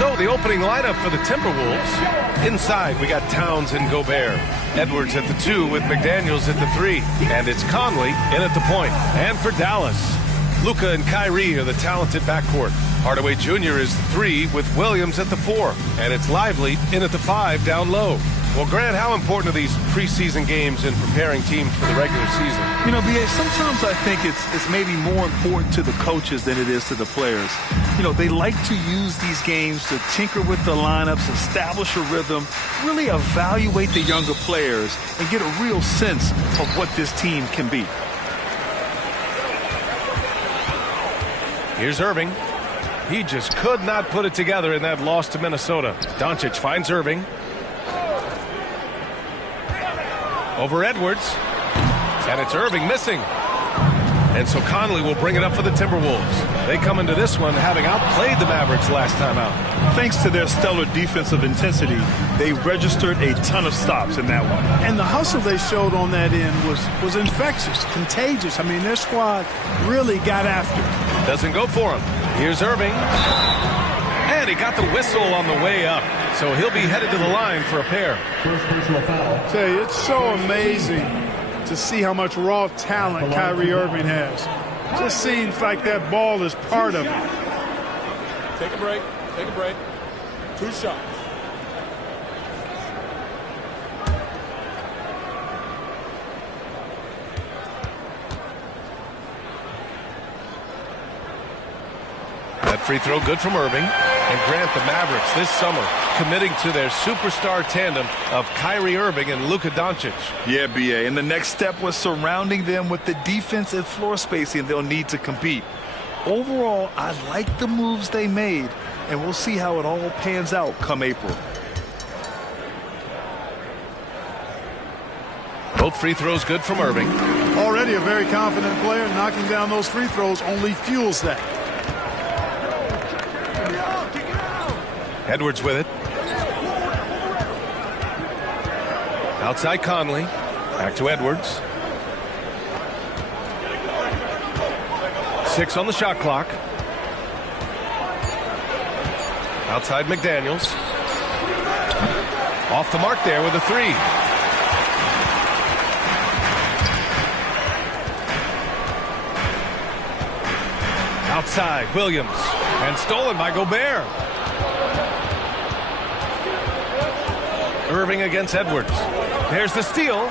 So the opening lineup for the Timberwolves. Inside, we got Towns and Gobert. Edwards at the 2 with McDaniels at the 3. And it's Conley in at the point. And for Dallas, Luka and Kyrie are the talented backcourt. Hardaway Jr. is the 3 with Williams at the 4. And it's Lively in at the 5 down low. Well, Grant, how important are these preseason games in preparing teams for the regular season? You know, B.A., sometimes I think it's maybe more important to the coaches than it is to the players. You know, they like to use these games to tinker with the lineups, establish a rhythm, really evaluate the younger players, and get a real sense of what this team can be. Here's Irving. He just could not put it together in that loss to Minnesota. Doncic finds Irving. Over Edwards. And it's Irving missing. And so Conley will bring it up for the Timberwolves. They come into this one having outplayed the Mavericks last time out. Thanks to their stellar defensive intensity, they registered a ton of stops in that one. And the hustle they showed on that end was infectious, contagious. I mean, their squad really got after it. Doesn't go for him. Here's Irving. And he got the whistle on the way up. So he'll be headed to the line for a pair. First personal foul. I tell you, it's so amazing to see how much raw talent Kyrie Irving has. Just seems like that ball is part of it. Take a break. Take a break. 2 shots. That free throw good from Irving. And Grant, the Mavericks this summer committing to their superstar tandem of Kyrie Irving and Luka Doncic. Yeah, B.A., and the next step was surrounding them with the defense and floor spacing they'll need to compete. Overall, I like the moves they made, and we'll see how it all pans out come April. Both free throws good from Irving. Already a very confident player. Knocking down those free throws only fuels that. Edwards with it. Outside Conley. Back to Edwards. 6 on the shot clock. Outside McDaniels. Off the mark there with a 3. Outside Williams. And stolen by Gobert. Irving against Edwards. There's the steal.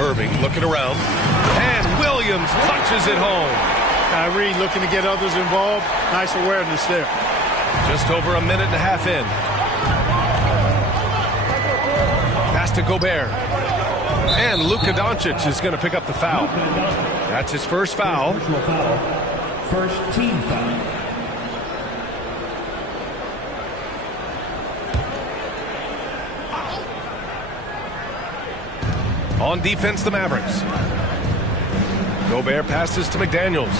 Irving looking around. And Williams punches it home. Kyrie looking to get others involved. Nice awareness there. Just over a minute and a half in. Pass to Gobert. And Luka Doncic is going to pick up the foul. That's his first foul. First team foul. On defense, the Mavericks. Gobert passes to McDaniels.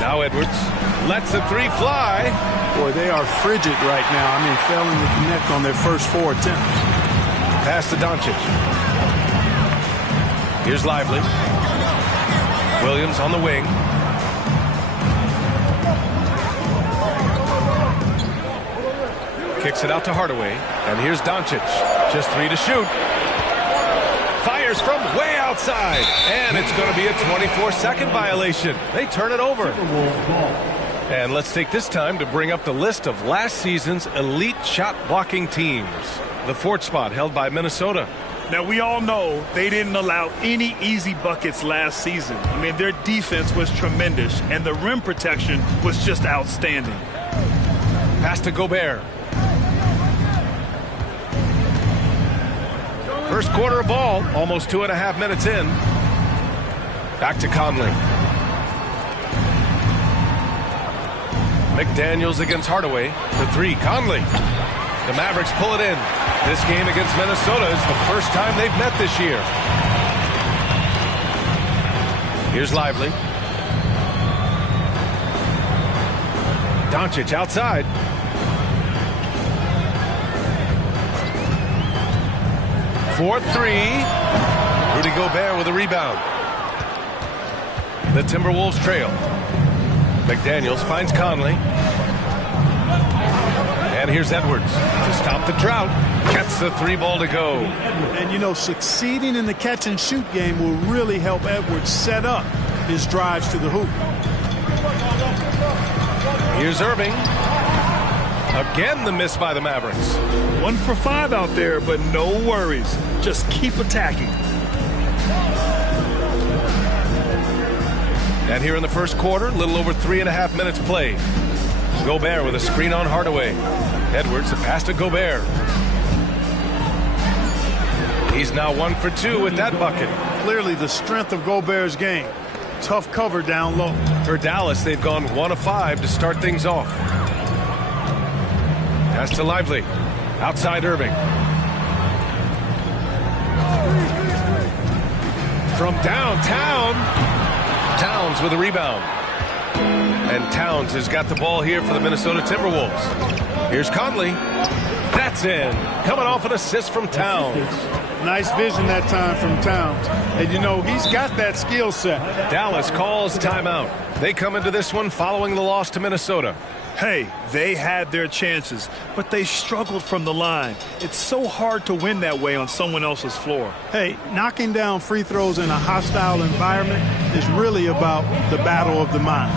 Now Edwards lets the 3 fly. Boy, they are frigid right now. I mean, failing to connect on their first 4 attempts. Pass to Doncic. Here's Lively. Williams on the wing. Kicks it out to Hardaway. And here's Doncic. Just 3 to shoot. Fires from way outside. And it's going to be a 24-second violation. They turn it over. And let's take this time to bring up the list of last season's elite shot blocking teams. The 4th spot held by Minnesota. Now, we all know they didn't allow any easy buckets last season. I mean, their defense was tremendous, and the rim protection was just outstanding. Pass to Gobert. First quarter of ball, almost 2.5 minutes in. Back to Conley. McDaniels against Hardaway. The 3, Conley. The Mavericks pull it in. This game against Minnesota is the first time they've met this year. Here's Lively. Doncic outside. For 3. Rudy Gobert with a rebound. The Timberwolves trail. McDaniels finds Conley. And here's Edwards to stop the drought. Gets the 3-ball to go. And, you know, succeeding in the catch-and-shoot game will really help Edwards set up his drives to the hoop. Here's Irving. Again, the miss by the Mavericks. 1 for 5 out there, but no worries. Just keep attacking. And here in the first quarter, a little over 3.5 minutes played. Gobert with a screen on Hardaway. Edwards, a pass to Gobert. He's now 1 for 2 with that bucket. Clearly the strength of Gobert's game. Tough cover down low. For Dallas, they've gone 1 of 5 to start things off. Pass to Lively. Outside Irving. From downtown. Towns with a rebound. And Towns has got the ball here for the Minnesota Timberwolves. Here's Conley. That's in. Coming off an assist from Towns. Nice vision that time from Towns. And, you know, he's got that skill set. Dallas calls timeout. They come into this one following the loss to Minnesota. Hey, they had their chances, but they struggled from the line. It's so hard to win that way on someone else's floor. Hey, knocking down free throws in a hostile environment is really about the battle of the mind.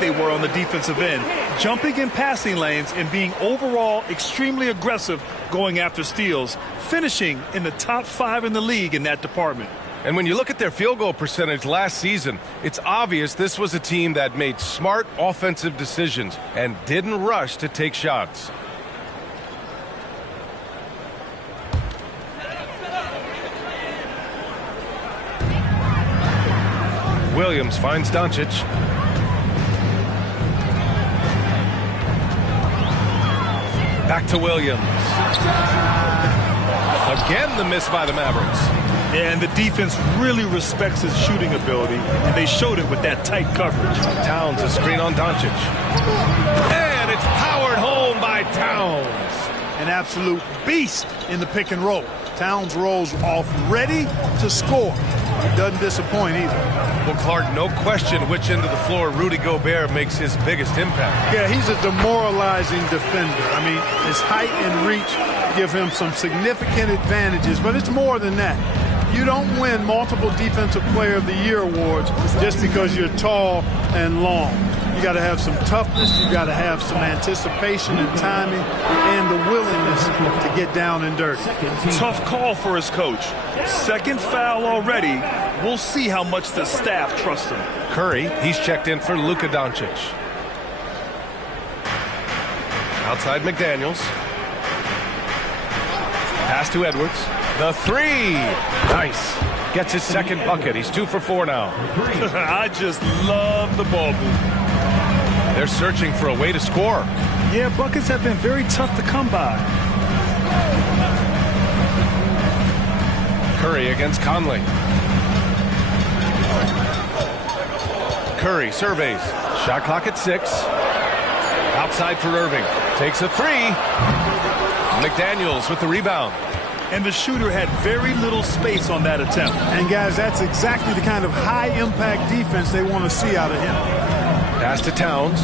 They were on the defensive end, jumping in passing lanes and being overall extremely aggressive going after steals, finishing in the top 5 in the league in that department. And when you look at their field goal percentage last season, it's obvious this was a team that made smart offensive decisions and didn't rush to take shots. Williams finds Doncic. Back to Williams. Again, the miss by the Mavericks. Yeah, and the defense really respects his shooting ability, and they showed it with that tight coverage. Towns, a screen on Doncic. And it's powered home by Towns. An absolute beast in the pick and roll. Towns rolls off ready to score. He doesn't disappoint either. Well, Clark, no question which end of the floor Rudy Gobert makes his biggest impact. Yeah, he's a demoralizing defender. I mean, his height and reach give him some significant advantages, but it's more than that. You don't win multiple Defensive Player of the Year awards just because you're tall and long. You got to have some toughness. You got to have some anticipation and timing and the willingness to get down and dirty. Tough call for his coach. Second foul already. We'll see how much the staff trusts him. Curry, he's checked in for Luka Doncic. Outside McDaniels. Pass to Edwards. The 3. Nice. Gets his second bucket. He's 2 for 4 now. I just love the ball movement. They're searching for a way to score. Yeah, buckets have been very tough to come by. Curry against Conley. Curry surveys. Shot clock at 6. Outside for Irving. Takes a 3. McDaniels with the rebound. And the shooter had very little space on that attempt. And, guys, that's exactly the kind of high-impact defense they want to see out of him. Pass to Towns.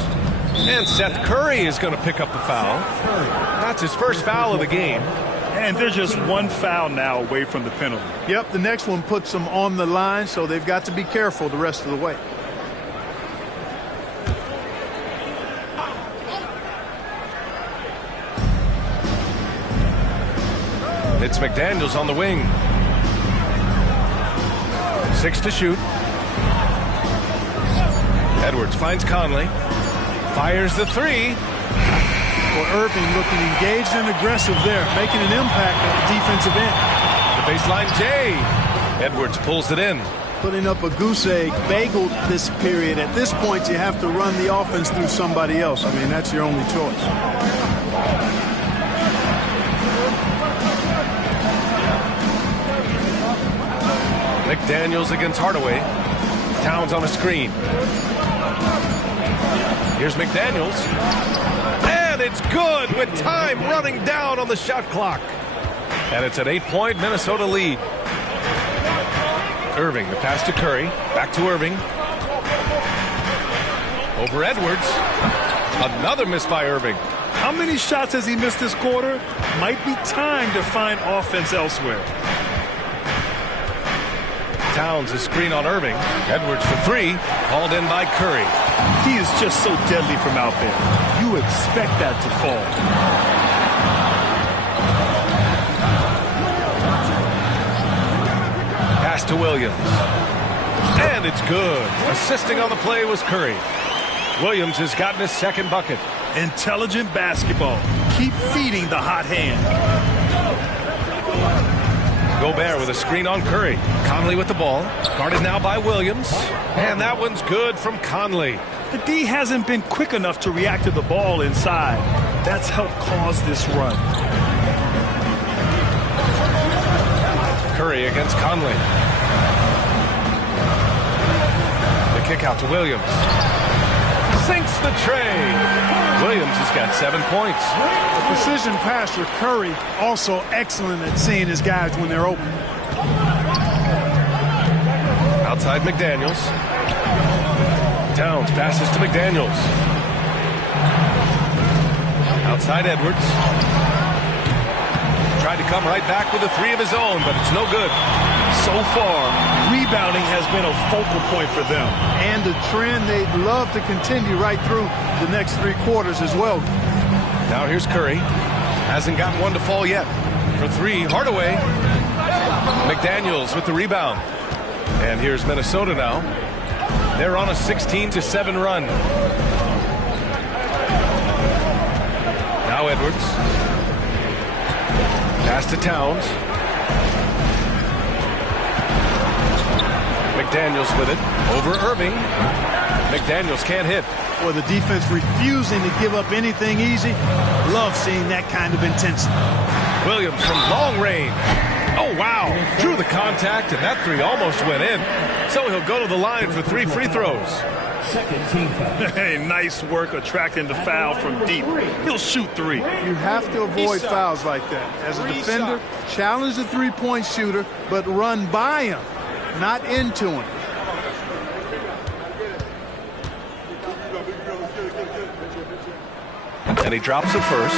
And Seth Curry is going to pick up the foul. That's his first foul of the game. And they're just one foul now away from the penalty. Yep, the next one puts them on the line, so they've got to be careful the rest of the way. It's McDaniels on the wing. 6 to shoot. Edwards finds Conley. Fires the 3. Well, Irving looking engaged and aggressive there, making an impact at the defensive end. The baseline J. Edwards pulls it in. Putting up a goose egg, bageled this period. At this point, you have to run the offense through somebody else. I mean, that's your only choice. McDaniels against Hardaway. Towns on a screen. Here's McDaniels. And it's good with time running down on the shot clock. And it's an 8-point Minnesota lead. Irving, the pass to Curry. Back to Irving. Over Edwards. Another miss by Irving. How many shots has he missed this quarter? Might be time to find offense elsewhere. Towns a screen on Irving. Edwards for 3. Hauled in by Curry. He is just so deadly from out there. You expect that to fall. Pass to Williams. And it's good. Assisting on the play was Curry. Williams has gotten his second bucket. Intelligent basketball. Keep feeding the hot hand. Gobert with a screen on Curry. Conley with the ball. Guarded now by Williams. And that one's good from Conley. The D hasn't been quick enough to react to the ball inside. That's helped cause this run. Curry against Conley. The kick out to Williams. Sinks the tray. Williams has got 7 points. The precision pass for Curry, also excellent at seeing his guys when they're open. Outside McDaniels. Towns passes to McDaniels. Outside Edwards. Tried to come right back with a 3 of his own, but it's no good. So far, rebounding has been a focal point for them. And a trend they'd love to continue right through the next 3 quarters as well. Now here's Curry. Hasn't gotten one to fall yet. For 3, Hardaway. McDaniels with the rebound. And here's Minnesota now. They're on a 16-7 run. Now Edwards. Pass to Towns. McDaniels with it. Over Irving. McDaniels can't hit. Or the defense refusing to give up anything easy. Love seeing that kind of intensity. Williams from long range. Oh, wow. Drew the contact, and that 3 almost went in. So he'll go to the line for 3 free throws. Second team foul. Hey, nice work attracting the foul from deep. He'll shoot 3. You have to avoid fouls like that. As a defender, challenge the three-point shooter, but run by him, not into him. And he drops it first.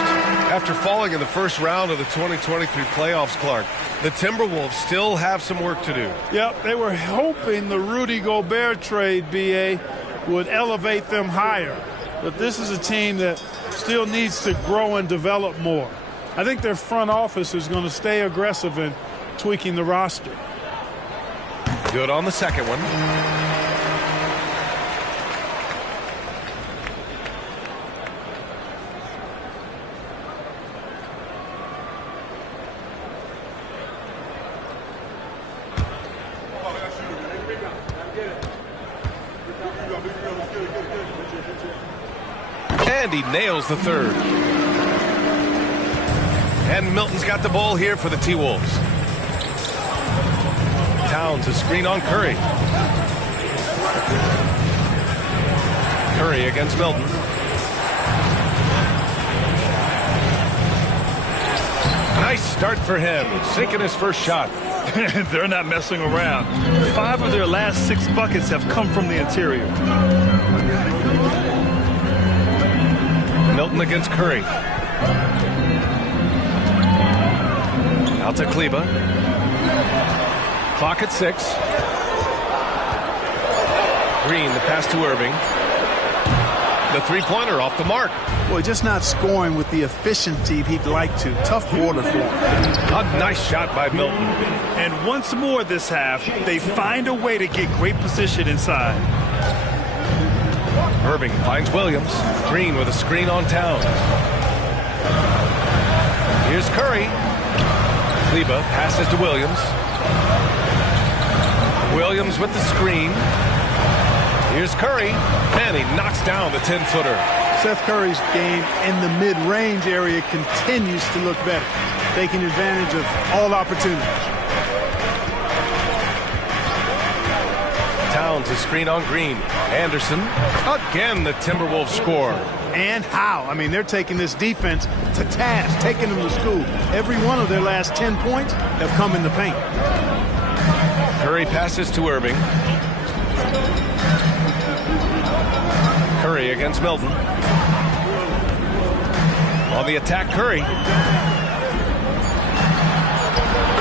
After falling in the first round of the 2023 playoffs, Clark, the Timberwolves still have some work to do. Yep, they were hoping the Rudy Gobert trade, B.A., would elevate them higher. But this is a team that still needs to grow and develop more. I think their front office is going to stay aggressive in tweaking the roster. Good on the second one. And he nails the third. And Milton's got the ball here for the T-Wolves. Towns a screen on Curry. Curry against Milton. Nice start for him, sinking his first shot. They're not messing around. 5 of their last 6 buckets have come from the interior. Milton against Curry. Out to Kleba. Clock at 6. Green, the pass to Irving. The three-pointer off the mark. Boy, just not scoring with the efficiency he'd like to. Tough quarter for him. A nice shot by Milton. And once more this half, they find a way to get great position inside. Irving finds Williams. Green with a screen on Towns. Here's Curry. Kleba passes to Williams. Williams with the screen. Here's Curry, and he knocks down the 10-footer. Seth Curry's game in the mid-range area continues to look better, taking advantage of all opportunities. Towns a screen on Green. Anderson, again the Timberwolves score. And how? I mean, they're taking this defense to task, taking them to school. Every one of their last 10 points have come in the paint. Curry passes to Irving. Curry against Milton. On the attack, Curry.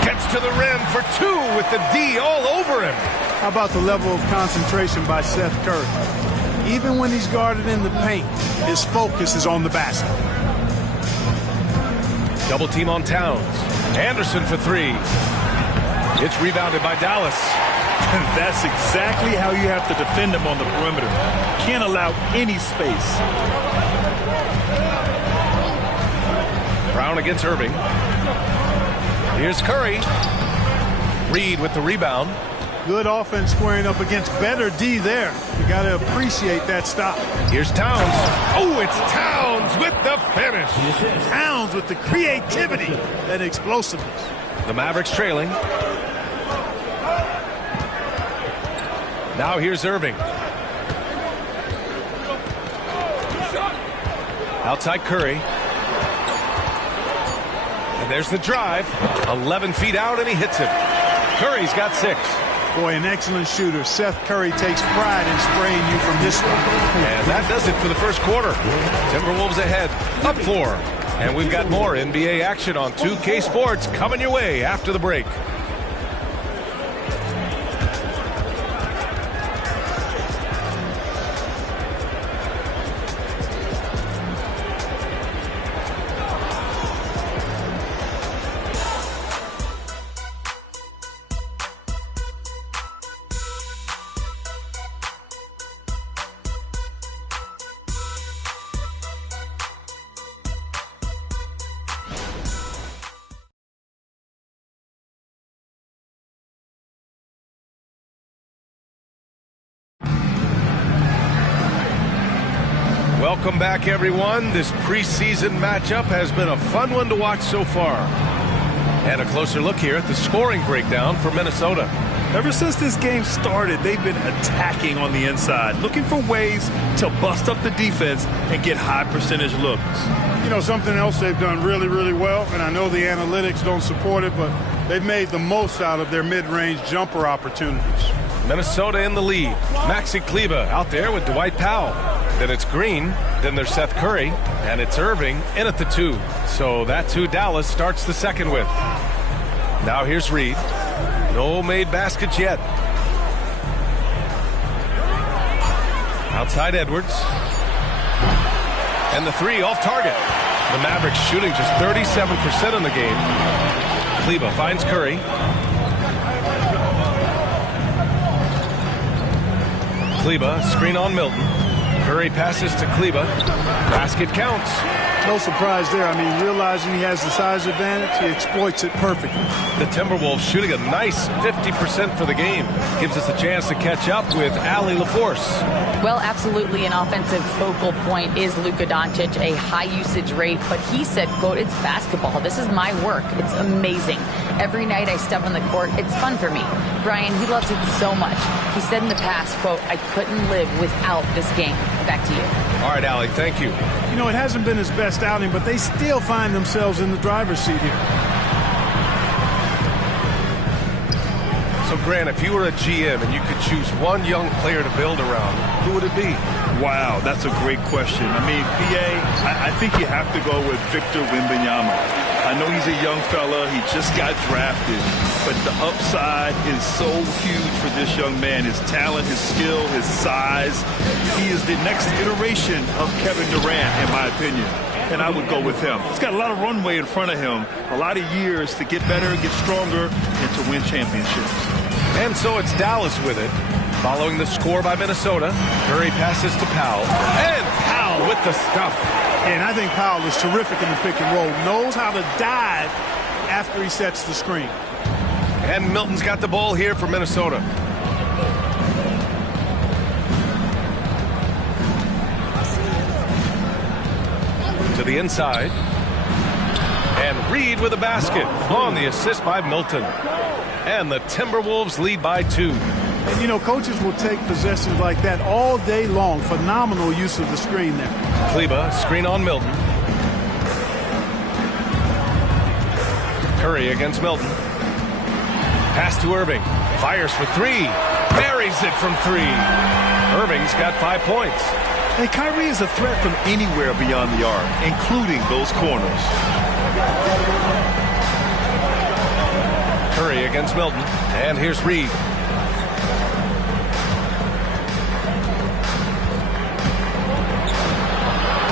Gets to the rim for 2 with the D all over him. How about the level of concentration by Seth Curry? Even when he's guarded in the paint, his focus is on the basket. Double team on Towns. Anderson for 3. It's rebounded by Dallas. That's exactly how you have to defend him on the perimeter. Can't allow any space. Brown against Irving. Here's Curry. Reed with the rebound. Good offense squaring up against better D there. You got to appreciate that stop. Here's Towns. Oh, it's Towns with the finish. Towns with the creativity and explosiveness. The Mavericks trailing. Now here's Irving. Outside Curry. And there's the drive. 11 feet out, and he hits it. Curry's got 6. Boy, an excellent shooter. Seth Curry takes pride in spraying you from this spot. And that does it for the first quarter. Timberwolves ahead, up 4. And we've got more NBA action on 2K Sports coming your way after the break. Welcome back, everyone. This preseason matchup has been a fun one to watch so far. And a closer look here at the scoring breakdown for Minnesota. Ever since this game started, they've been attacking on the inside, looking for ways to bust up the defense and get high percentage looks. You know, something else they've done really, really well, and I know the analytics don't support it, but they've made the most out of their mid-range jumper opportunities. Minnesota in the lead. Maxi Kleba out there with Dwight Powell. Then it's Green. Then there's Seth Curry. And it's Irving in at the 2. So that's who Dallas starts the second with. Now here's Reed. No made baskets yet. Outside Edwards. And the 3 off target. The Mavericks shooting just 37% in the game. Kleba finds Curry. Kleba, screen on Milton. Curry passes to Kleba. Basket counts. No surprise there. I mean, realizing he has the size advantage, he exploits it perfectly. The Timberwolves shooting a nice 50% for the game. Gives us a chance to catch up with Allie LaForce. Well, absolutely an offensive focal point is Luka Doncic, a high usage rate, but he said, quote, "It's basketball. This is my work. It's amazing. Every night I step on the court, it's fun for me." Brian, he loves it so much. He said in the past, quote, "I couldn't live without this game." Back to you. All right, Allie, thank you. You know, it hasn't been his best outing, but they still find themselves in the driver's seat here. So, Grant, if you were a GM and you could choose one young player to build around, who would it be? Wow, that's a great question. I mean, I think you have to go with Victor Wembanyama. I know he's a young fella. He just got drafted. But the upside is so huge for this young man. His talent, his skill, his size. He is the next iteration of Kevin Durant, in my opinion. And I would go with him. He's got a lot of runway in front of him. A lot of years to get better, get stronger, and to win championships. And so it's Dallas with it. Following the score by Minnesota, Curry passes to Powell. And Powell with the stuff. And I think Powell is terrific in the pick and roll. Knows how to dive after he sets the screen. And Milton's got the ball here for Minnesota. To the inside. And Reed with a basket on the assist by Milton. And the Timberwolves lead by 2. And, you know, coaches will take possessions like that all day long. Phenomenal use of the screen there. Kleba, screen on Milton. Curry against Milton. Pass to Irving. Fires for 3. Buries it from 3. Irving's got 5 points. And Kyrie is a threat from anywhere beyond the arc, including those corners. Curry against Milton. And here's Reed.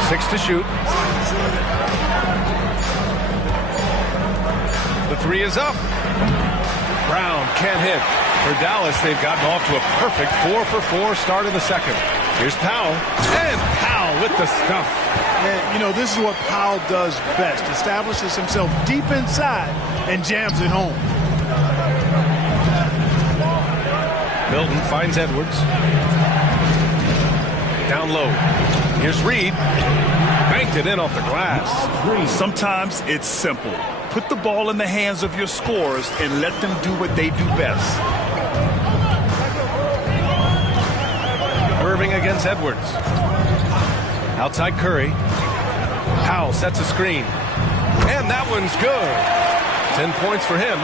Six to shoot. The 3 is up. Brown can't hit. For Dallas, they've gotten off to a perfect 4-for-4 start in the second. Here's Powell. And Powell with the stuff. And, you know, this is what Powell does best. Establishes himself deep inside and jams it home. Milton finds Edwards. Down low. Here's Reed. Banked it in off the glass. Sometimes it's simple. Put the ball in the hands of your scorers and let them do what they do best. Irving against Edwards. Outside Curry. Powell sets a screen. And that one's good. 10 points for him.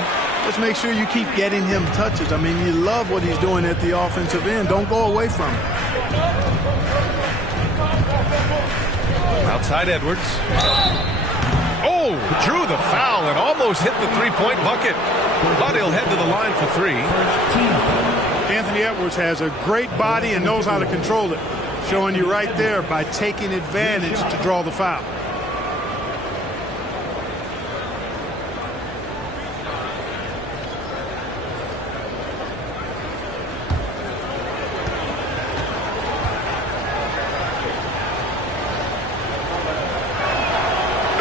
Just make sure you keep getting him touches. I mean, you love what he's doing at the offensive end. Don't go away from him. Outside Edwards. Oh, drew the foul and almost hit the three-point bucket. But he'll head to the line for 3. Anthony Edwards has a great body and knows how to control it. Showing you right there by taking advantage to draw the foul.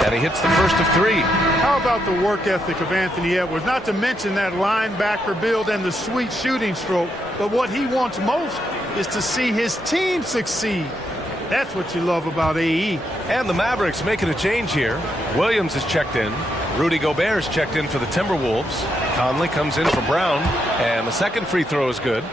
And he hits the first of 3. How about the work ethic of Anthony Edwards? Not to mention that linebacker build and the sweet shooting stroke. But what he wants most is to see his team succeed. That's what you love about AE. And the Mavericks making a change here. Williams is checked in. Rudy Gobert is checked in for the Timberwolves. Conley comes in for Brown. And the second free throw is good.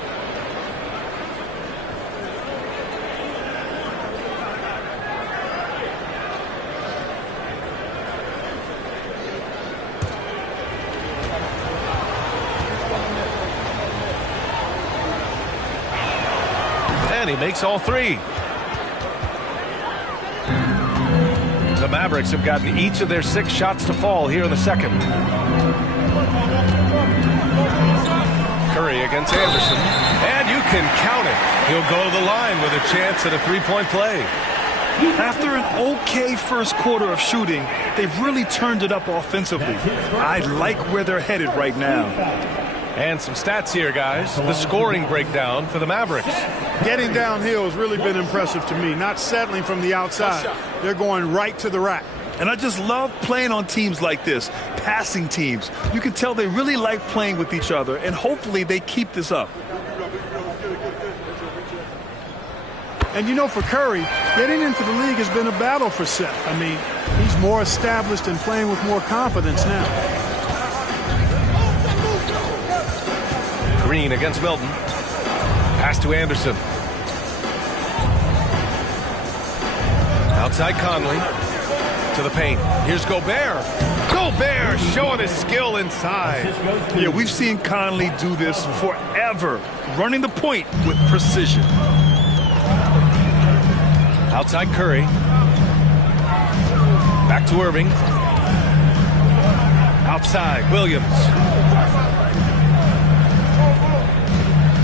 And he makes all 3. The Mavericks have gotten each of their 6 shots to fall here in the second. Curry against Anderson. And you can count it. He'll go to the line with a chance at a 3-point play. After an okay first quarter of shooting, they've really turned it up offensively. I like where they're headed right now. And some stats here, guys. The scoring breakdown for the Mavericks. Getting downhill has really been impressive to me. Not settling from the outside. They're going right to the rack. And I just love playing on teams like this, passing teams. You can tell they really like playing with each other, and hopefully they keep this up. And, you know, for Curry, getting into the league has been a battle for Seth. I mean, he's more established and playing with more confidence now. Green against Milton. Pass to Anderson. Outside Conley. To the paint. Here's Gobert. Gobert showing his skill inside. Yeah, we've seen Conley do this forever. Running the point with precision. Outside Curry. Back to Irving. Outside Williams.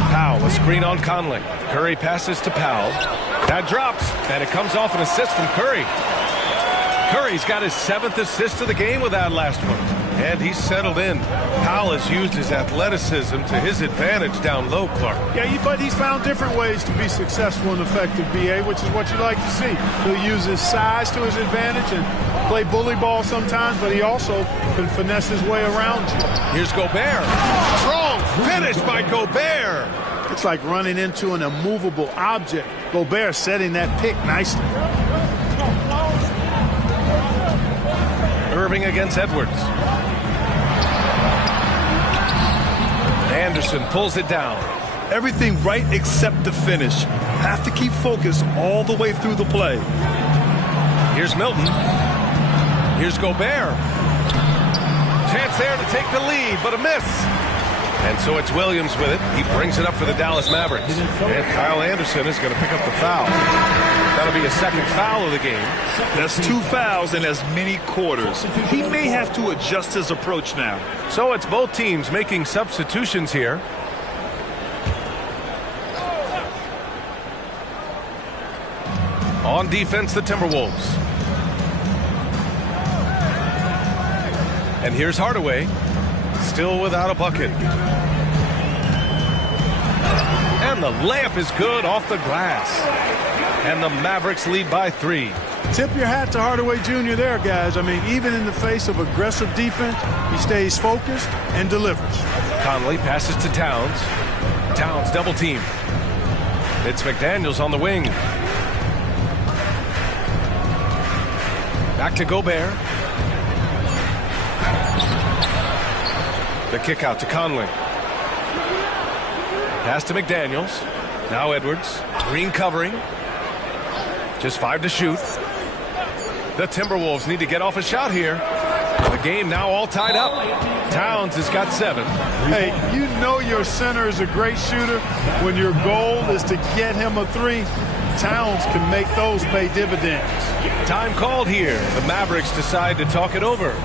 Powell, a screen on Conley. Curry passes to Powell. That drops, and it comes off an assist from Curry. Curry's got his 7th assist of the game with that last one. And he's settled in. Powell has used his athleticism to his advantage down low, Clark. Yeah, but he's found different ways to be successful and effective, BA, which is what you like to see. He'll use his size to his advantage and play bully ball sometimes, but he also can finesse his way around you. Here's Gobert. Strong finish by Gobert. It's like running into an immovable object. Gobert setting that pick nicely. Irving against Edwards. Anderson pulls it down. Everything right except the finish. Have to keep focused all the way through the play. Here's Milton. Here's Gobert. Chance there to take the lead, but a miss. And so it's Williams with it. He brings it up for the Dallas Mavericks. And Kyle Anderson is going to pick up the foul. That'll be a 2nd foul of the game. That's 2 fouls in as many quarters. He may have to adjust his approach now. So it's both teams making substitutions here. On defense, the Timberwolves. And here's Hardaway. Still without a bucket. And the layup is good off the glass. And the Mavericks lead by 3. Tip your hat to Hardaway Jr. there, guys. I mean, even in the face of aggressive defense, he stays focused and delivers. Conley passes to Towns. Towns double team. It's McDaniels on the wing. Back to Gobert. The kick out to Conley. Pass to McDaniels. Now Edwards. Green covering. Just 5 to shoot. The Timberwolves need to get off a shot here. The game now all tied up. Towns has got 7. Hey, you know your center is a great shooter when your goal is to get him a 3. Towns can make those pay dividends. Time called here. The Mavericks decide to talk it over.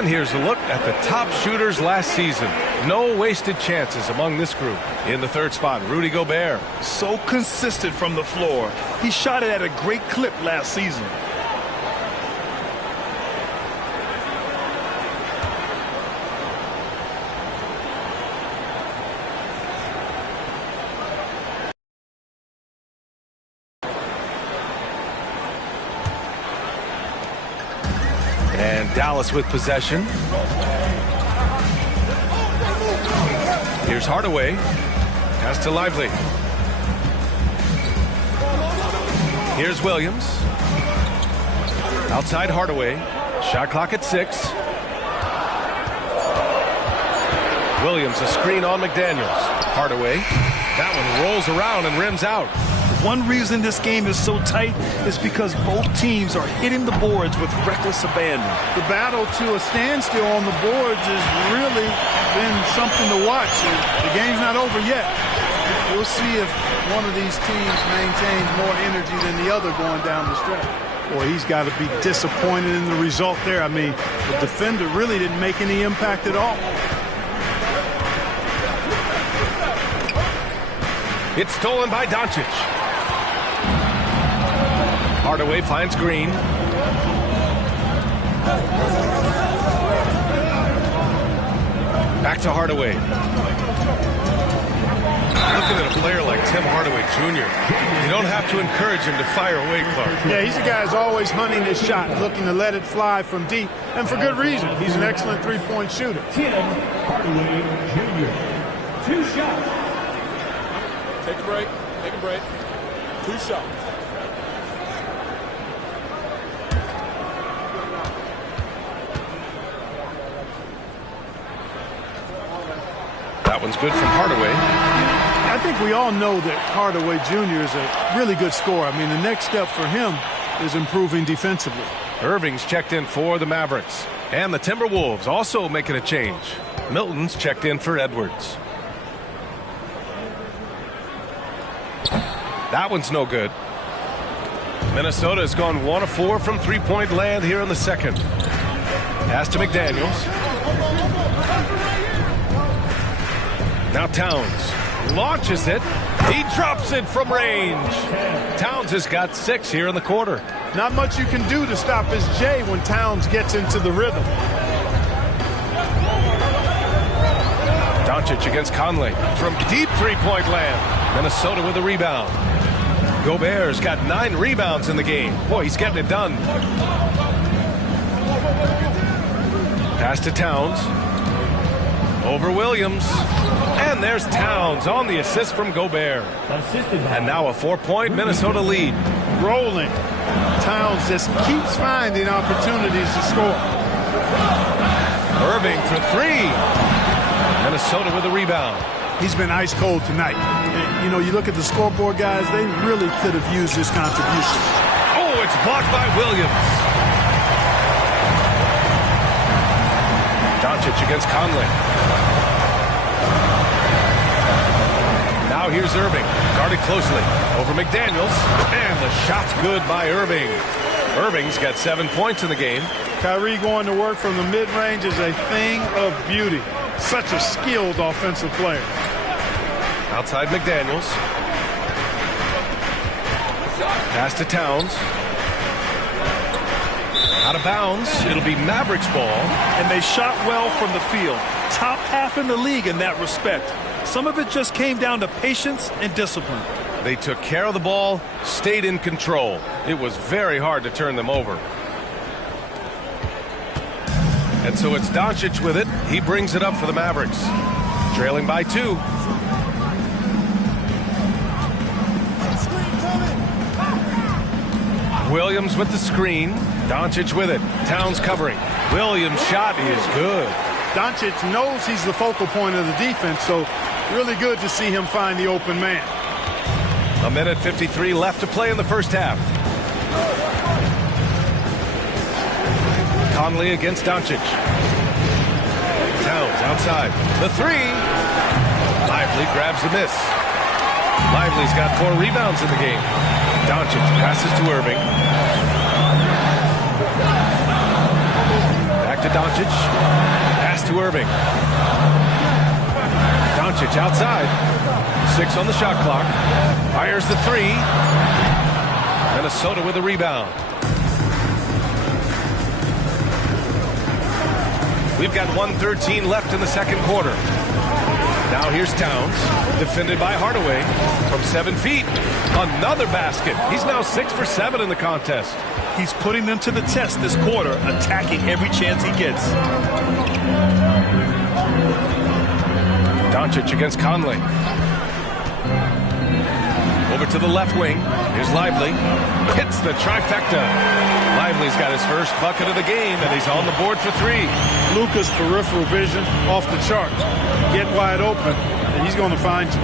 And here's a look at the top shooters last season. No wasted chances among this group. In the 3rd spot, Rudy Gobert. So consistent from the floor. He shot it at a great clip last season. And Dallas with possession. Here's Hardaway. Pass to Lively. Here's Williams. Outside Hardaway. Shot clock at 6. Williams, a screen on McDaniels. Hardaway. That one rolls around and rims out. One reason this game is so tight is because both teams are hitting the boards with reckless abandon. The battle to a standstill on the boards has really been something to watch. The game's not over yet. We'll see if one of these teams maintains more energy than the other going down the stretch. Boy, he's got to be disappointed in the result there. I mean, the defender really didn't make any impact at all. It's stolen by Doncic. Hardaway finds Green. Back to Hardaway. Looking at a player like Tim Hardaway Jr., you don't have to encourage him to fire away, Clark. Yeah, he's a guy who's always hunting his shot, looking to let it fly from deep, and for good reason. He's an excellent three-point shooter. Tim Hardaway Jr. 2 shots. Take a break. Take a break. 2 shots. That one's good from Hardaway. I think we all know that Hardaway Jr. is a really good scorer. I mean, the next step for him is improving defensively. Irving's checked in for the Mavericks. And the Timberwolves also making a change. Milton's checked in for Edwards. That one's no good. Minnesota has gone 1 of 4 from three-point land here in the second. Pass to McDaniels. Now Towns launches it. He drops it from range. Towns has got 6 here in the quarter. Not much you can do to stop his J when Towns gets into the rhythm. Doncic against Conley from deep three-point land. Minnesota with a rebound. Gobert's got 9 rebounds in the game. Boy, he's getting it done. Pass to Towns. Over Williams. And there's Towns on the assist from Gobert. And now a 4-point Minnesota lead. Rolling. Towns just keeps finding opportunities to score. Irving for 3. Minnesota with a rebound. He's been ice cold tonight. You know, you look at the scoreboard, guys, they really could have used his contribution. Oh, it's blocked by Williams. Doncic against Conley. Now here's Irving, guarded closely over McDaniels, and the shot's good by Irving. Irving's got 7 points in the game. Kyrie going to work from the mid-range is a thing of beauty. Such a skilled offensive player. Outside McDaniels. Pass to Towns. Out of bounds. It'll be Mavericks ball. And they shot well from the field. Top half in the league in that respect. Some of it just came down to patience and discipline. They took care of the ball, stayed in control. It was very hard to turn them over. And so it's Doncic with it. He brings it up for the Mavericks. Trailing by 2. Williams with the screen. Doncic with it. Towns covering. Williams' shot is good. Doncic knows he's the focal point of the defense, so really good to see him find the open man. 1:53 left to play in the first half. Conley against Doncic. Towns outside. The 3. Lively grabs the miss. Lively's got 4 rebounds in the game. Doncic passes to Irving. Back to Doncic. Pass to Irving. Doncic outside. 6 on the shot clock. Fires the 3. Minnesota with a rebound. We've got 1:13 left in the second quarter. Now here's Towns, defended by Hardaway from 7 feet. Another basket. He's now 6 for 7 in the contest. He's putting them to the test this quarter, attacking every chance he gets. Doncic against Conley. Over to the left wing. Here's Lively. Hits the trifecta. Lively's got his first bucket of the game, and he's on the board for 3. Luka's peripheral vision off the charts. Get wide open, and he's going to find you.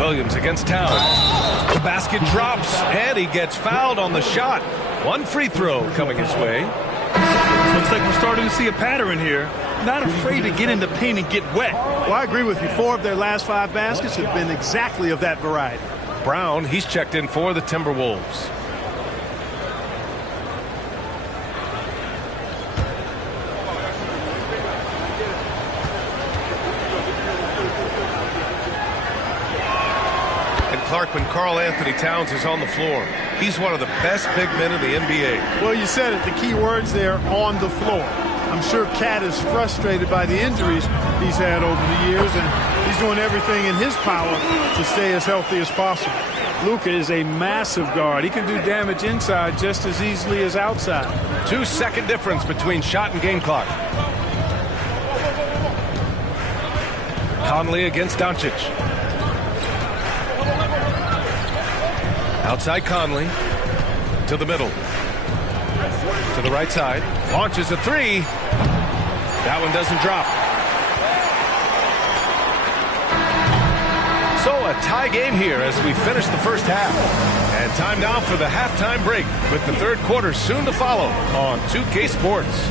Williams against Towns. The basket drops, and he gets fouled on the shot. 1 free throw coming his way. Looks like we're starting to see a pattern here. Not afraid to get in the paint and get wet. Well, I agree with you. 4 of their last 5 baskets have been exactly of that variety. Brown, he's checked in for the Timberwolves. And Clark, when Karl Anthony Towns is on the floor, he's one of the best big men in the NBA. Well, you said it. The key words there, on the floor. I'm sure Cat is frustrated by the injuries he's had over the years, and he's doing everything in his power to stay as healthy as possible. Luka is a massive guard. He can do damage inside just as easily as outside. 2-second difference between shot and game clock. Conley against Doncic. Outside Conley. To the middle. To the right side. Launches a three. That one doesn't drop. So a tie game here as we finish the first half. And time now for the halftime break with the third quarter soon to follow on 2K Sports.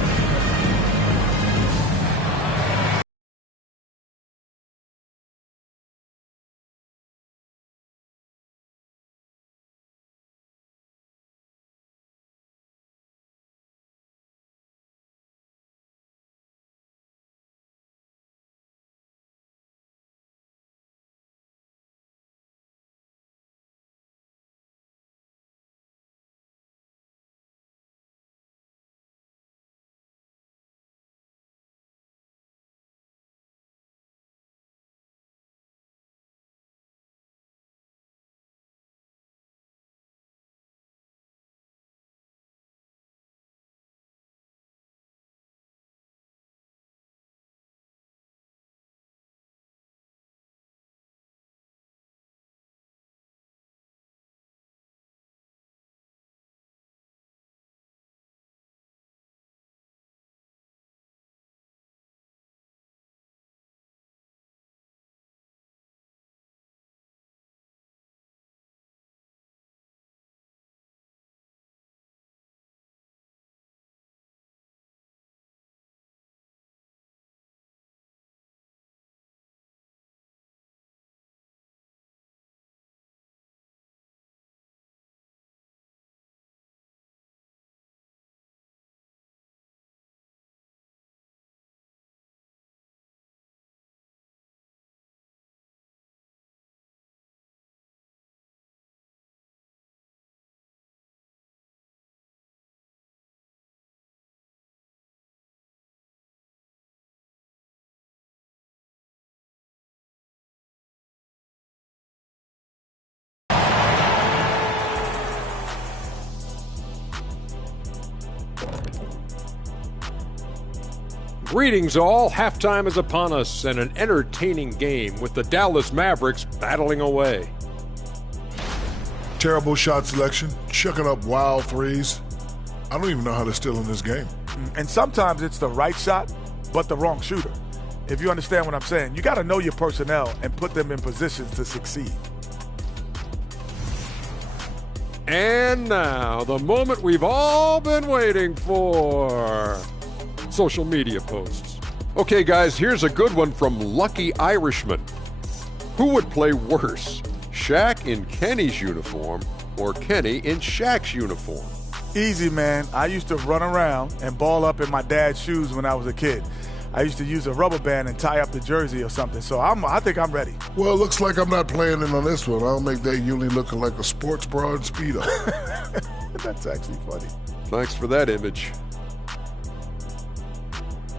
Greetings all, halftime is upon us and an entertaining game with the Dallas Mavericks battling away. Terrible shot selection, chucking up wild threes. I don't even know how they're still in this game. And sometimes it's the right shot, but the wrong shooter. If you understand what I'm saying, you got to know your personnel and put them in positions to succeed. And now, the moment we've all been waiting for. Social media posts. Okay, guys, here's a good one from Lucky Irishman. Who would play worse, Shaq in Kenny's uniform or Kenny in Shaq's uniform? Easy, man. I used to run around and ball up in my dad's shoes when I was a kid. I used to use a rubber band and tie up the jersey or something, so I think I'm ready. Well, it looks like I'm not playing in on this one. I'll make that uni looking like a sports bra and Speedo. That's actually funny. Thanks for that image.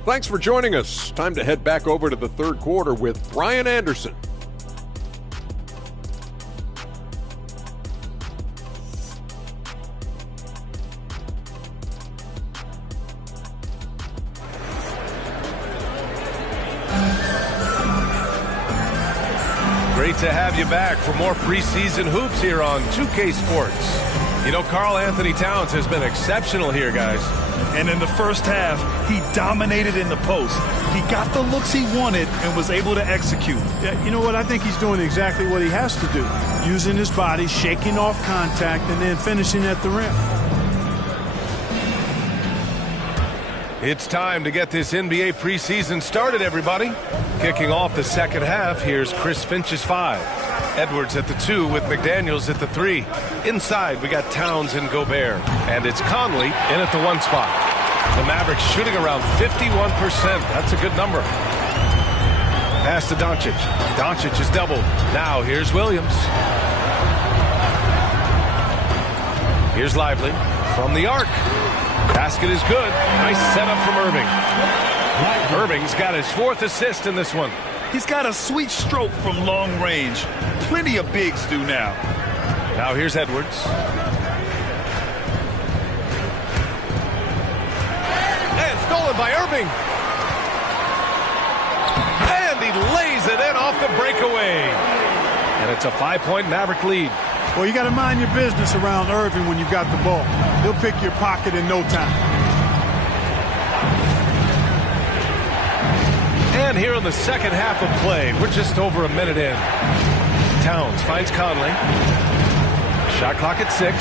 Thanks for joining us. Time to head back over to the third quarter with Brian Anderson. Great to have you back for more preseason hoops here on 2K Sports. You know, Karl Anthony Towns has been exceptional here, guys. And in the first half, he dominated in the post. He got the looks he wanted and was able to execute. Yeah, you know what? I think he's doing exactly what he has to do. Using his body, shaking off contact, and then finishing at the rim. It's time to get this NBA preseason started, everybody. Kicking off the second half, here's Chris Finch's 5. Edwards at the 2 with McDaniels at the 3. Inside, we got Towns and Gobert. And it's Conley in at the 1 spot. The Mavericks shooting around 51%. That's a good number. Pass to Doncic. Doncic is doubled. Now here's Williams. Here's Lively from the arc. Basket is good. Nice setup from Irving. Irving's got his 4th assist in this one. He's got a sweet stroke from long range. Plenty of bigs do now. Now here's Edwards. And stolen by Irving. And he lays it in off the breakaway. And it's a 5-point Maverick lead. Well, you got to mind your business around Irving when you've got the ball. He'll pick your pocket in no time. And here in the second half of play, we're just over a minute in. Towns finds Conley. Shot clock at 6.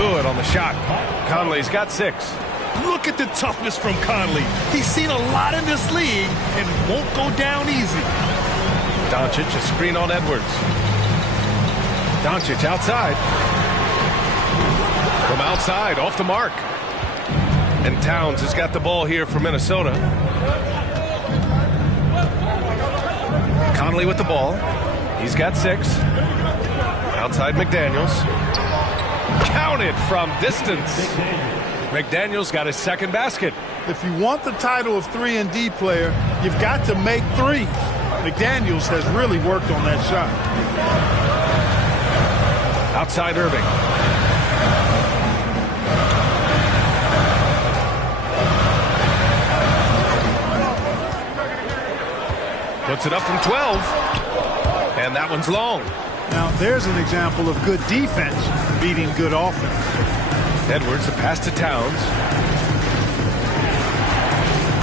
Good on the shot. Conley's got 6. Look at the toughness from Conley. He's seen a lot in this league and won't go down easy. Doncic, a screen on Edwards. Doncic outside. From outside, off the mark. And Towns has got the ball here for Minnesota. Conley with the ball. He's got 6. Outside McDaniels. Counted from distance. McDaniels got his 2nd basket. If you want the title of 3-and-D player, you've got to make threes. McDaniels has really worked on that shot. Outside Irving. Puts it up from 12. And that one's long. Now, there's an example of good defense beating good offense. Edwards, a pass to Towns.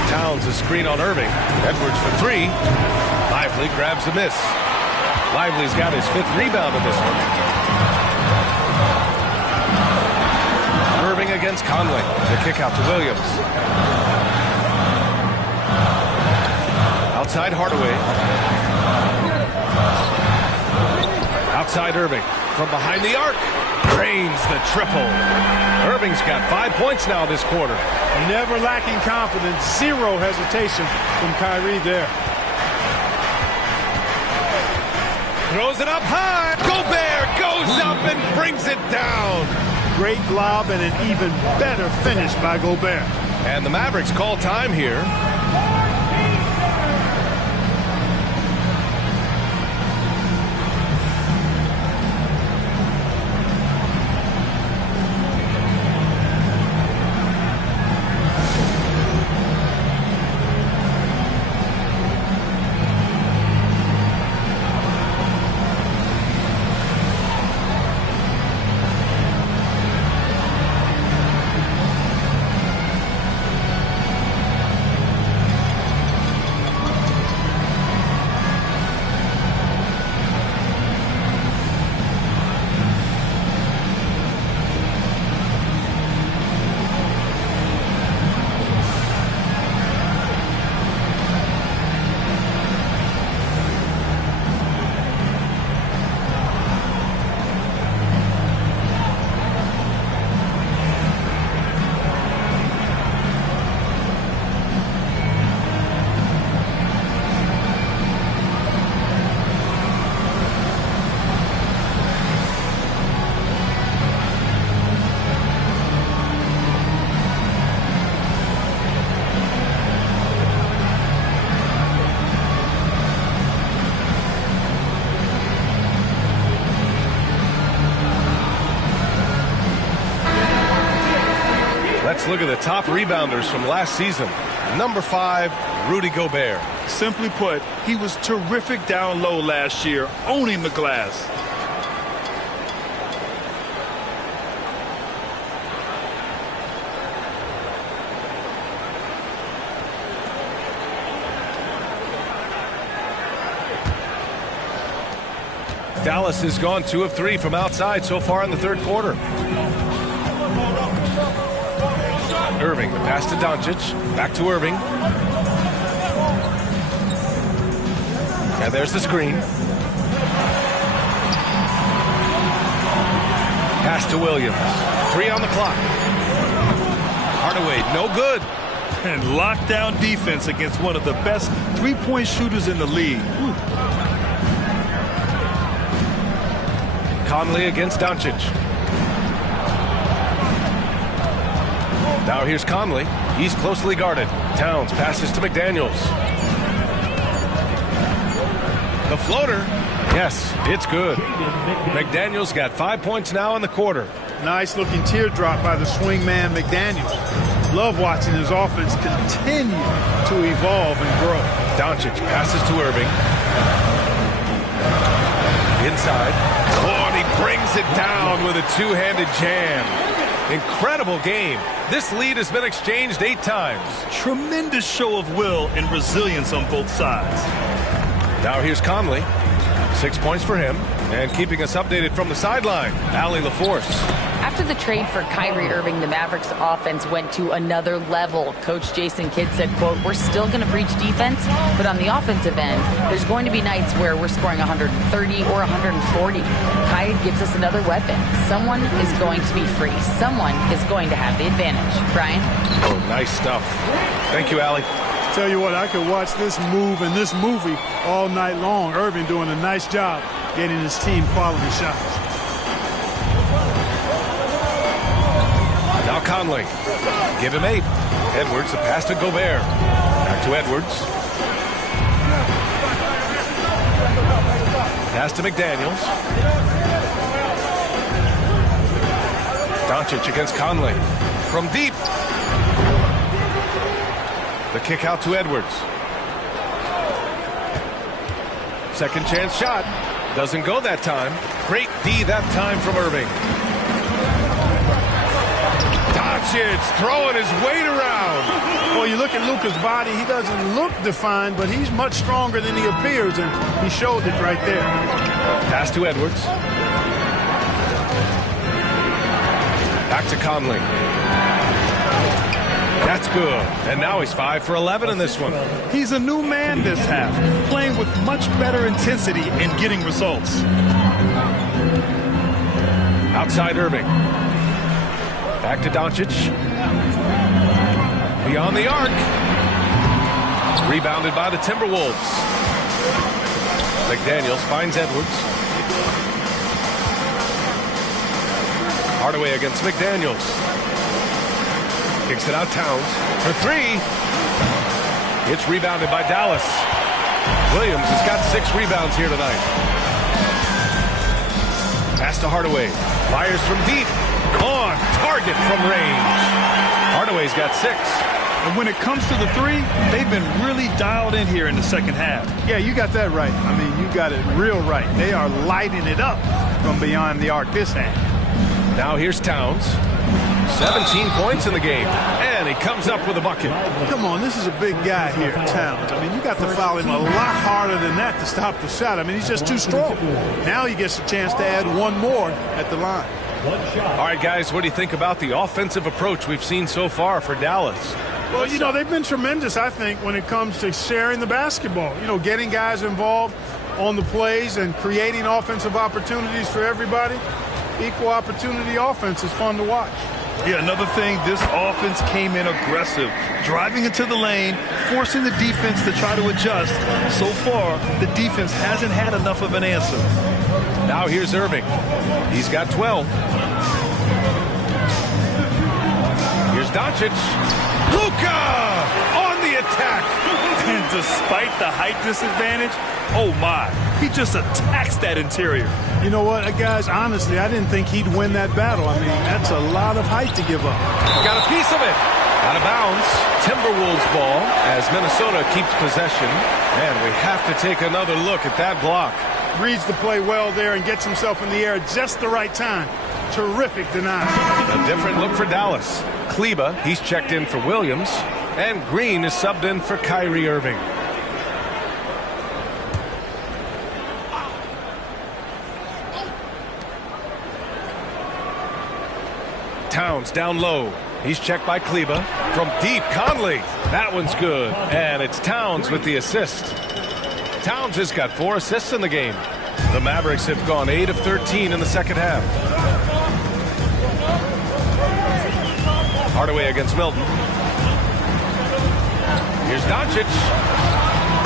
Towns, a screen on Irving. Edwards for 3. Lively grabs a miss. Lively's got his 5th rebound in this one. Irving against Conley. The kick out to Williams. Outside Hardaway. Outside Irving. From behind the arc. Drains the triple. Irving's got 5 points now this quarter. Never lacking confidence. 0 hesitation from Kyrie there. Throws it up high. Gobert goes up and brings it down. Great lob and an even better finish by Gobert. And the Mavericks call time here. Let's look at the top rebounders from last season. Number 5, Rudy Gobert. Simply put, he was terrific down low last year, owning the glass. Dallas has gone 2 of 3 from outside so far in the third quarter. Irving, the pass to Doncic. Back to Irving. And there's the screen. Pass to Williams. 3 on the clock. Hardaway, no good. And lockdown defense against one of the best three-point shooters in the league. Whew. Conley against Doncic. Now here's Conley. He's closely guarded. Towns passes to McDaniels. The floater. Yes, it's good. McDaniels got 5 points now in the quarter. Nice looking teardrop by the swing man McDaniels. Love watching his offense continue to evolve and grow. Doncic passes to Irving. Inside. Oh, and he brings it down with a two-handed jam. Incredible game. This lead has been exchanged 8 times. Tremendous show of will and resilience on both sides. Now here's Conley. 6 points for him. And keeping us updated from the sideline, Allie LaForce. After the trade for Kyrie Irving, the Mavericks offense went to another level. Coach Jason Kidd said, quote, "We're still going to preach defense, but on the offensive end, there's going to be nights where we're scoring 130 or 140. Kyrie gives us another weapon. Someone is going to be free. Someone is going to have the advantage." Brian? Oh, nice stuff. Thank you, Allie. Tell you what, I could watch this move and this movie all night long. Irving doing a nice job getting his team quality shots. Now Conley. Give him 8. Edwards, the pass to Gobert. Back to Edwards. Pass to McDaniels. Doncic against Conley. From deep. The kick out to Edwards. Second chance shot. Doesn't go that time. Great D that time from Irving. Doncic throwing his weight around. Well, you look at Luka's body, he doesn't look defined, but he's much stronger than he appears, and he showed it right there. Pass to Edwards. Back to Conley. That's good. And now he's 5 for 11 in this one. He's a new man this half, playing with much better intensity and getting results. Outside Irving. Back to Doncic. Beyond the arc. Rebounded by the Timberwolves. McDaniels finds Edwards. Hardaway against McDaniels. Kicks it out Towns for 3. It's rebounded by Dallas. Williams has got 6 rebounds here tonight. Pass to Hardaway. Fires from deep. On target from range. Hardaway's got 6. And when it comes to the 3, they've been really dialed in here in the second half. Yeah, you got that right. I mean, you got it real right. They are lighting it up from beyond the arc this half. Now here's Towns. 17 points in the game, and he comes up with a bucket. Come on, this is a big guy here, Towns. I mean, you got to foul him a lot harder than that to stop the shot. I mean, he's just too strong. Now he gets a chance to add one more at the line. All right, guys, what do you think about the offensive approach we've seen so far for Dallas? Well, you know, they've been tremendous, I think, when it comes to sharing the basketball. You know, getting guys involved on the plays and creating offensive opportunities for everybody. Equal opportunity offense is fun to watch. Yeah, another thing, this offense came in aggressive, driving into the lane, forcing the defense to try to adjust. So far, the defense hasn't had enough of an answer. Now here's Irving. He's got 12. Here's Doncic. Luka on the attack. And despite the height disadvantage, oh my, he just attacks that interior. You know what, guys, honestly, I didn't think he'd win that battle. I mean, that's a lot of height to give up. Got a piece of it. Out of bounds. Timberwolves ball as Minnesota keeps possession. And we have to take another look at that block. Reads the play well there and gets himself in the air at just the right time. Terrific denial. A different look for Dallas. Kleba, he's checked in for Williams. And Green is subbed in for Kyrie Irving. Towns down low. He's checked by Kleba. From deep, Conley. That one's good. And it's Towns with the assist. Towns has got 4 assists in the game. The Mavericks have gone 8 of 13 in the second half. Hardaway against Milton. Here's Doncic.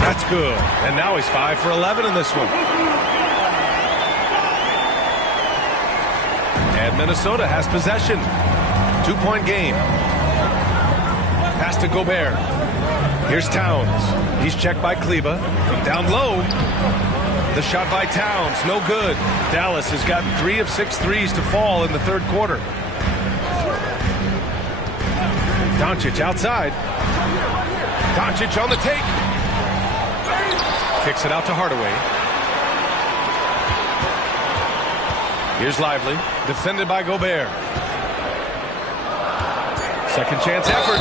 That's good. And now he's 5 for 11 in this one. And Minnesota has possession. 2-point game. Pass to Gobert. Here's Towns. He's checked by Kleba. From down low. The shot by Towns. No good. Dallas has gotten 3 of 6 threes to fall in the third quarter. Doncic outside. Doncic on the take. Kicks it out to Hardaway. Here's Lively. Defended by Gobert. Second chance effort.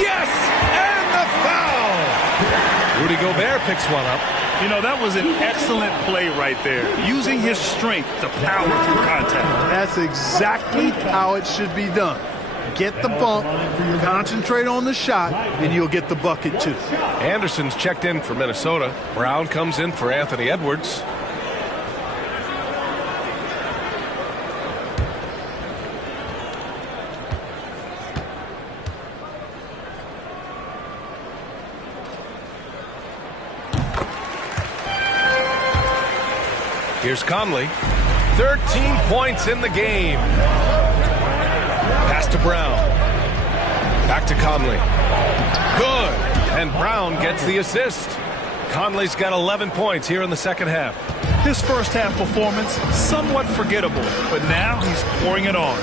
Yes! And the foul! Rudy Gobert picks one up. You know, that was an excellent play right there. Using his strength to power through contact. That's exactly how it should be done. Get the bump, concentrate on the shot, and you'll get the bucket too. Anderson's checked in for Minnesota. Brown comes in for Anthony Edwards. Here's Conley. 13 points in the game. Pass to Brown. Back to Conley. Good. And Brown gets the assist. Conley's got 11 points here in the second half. His first half performance, somewhat forgettable, but now he's pouring it on.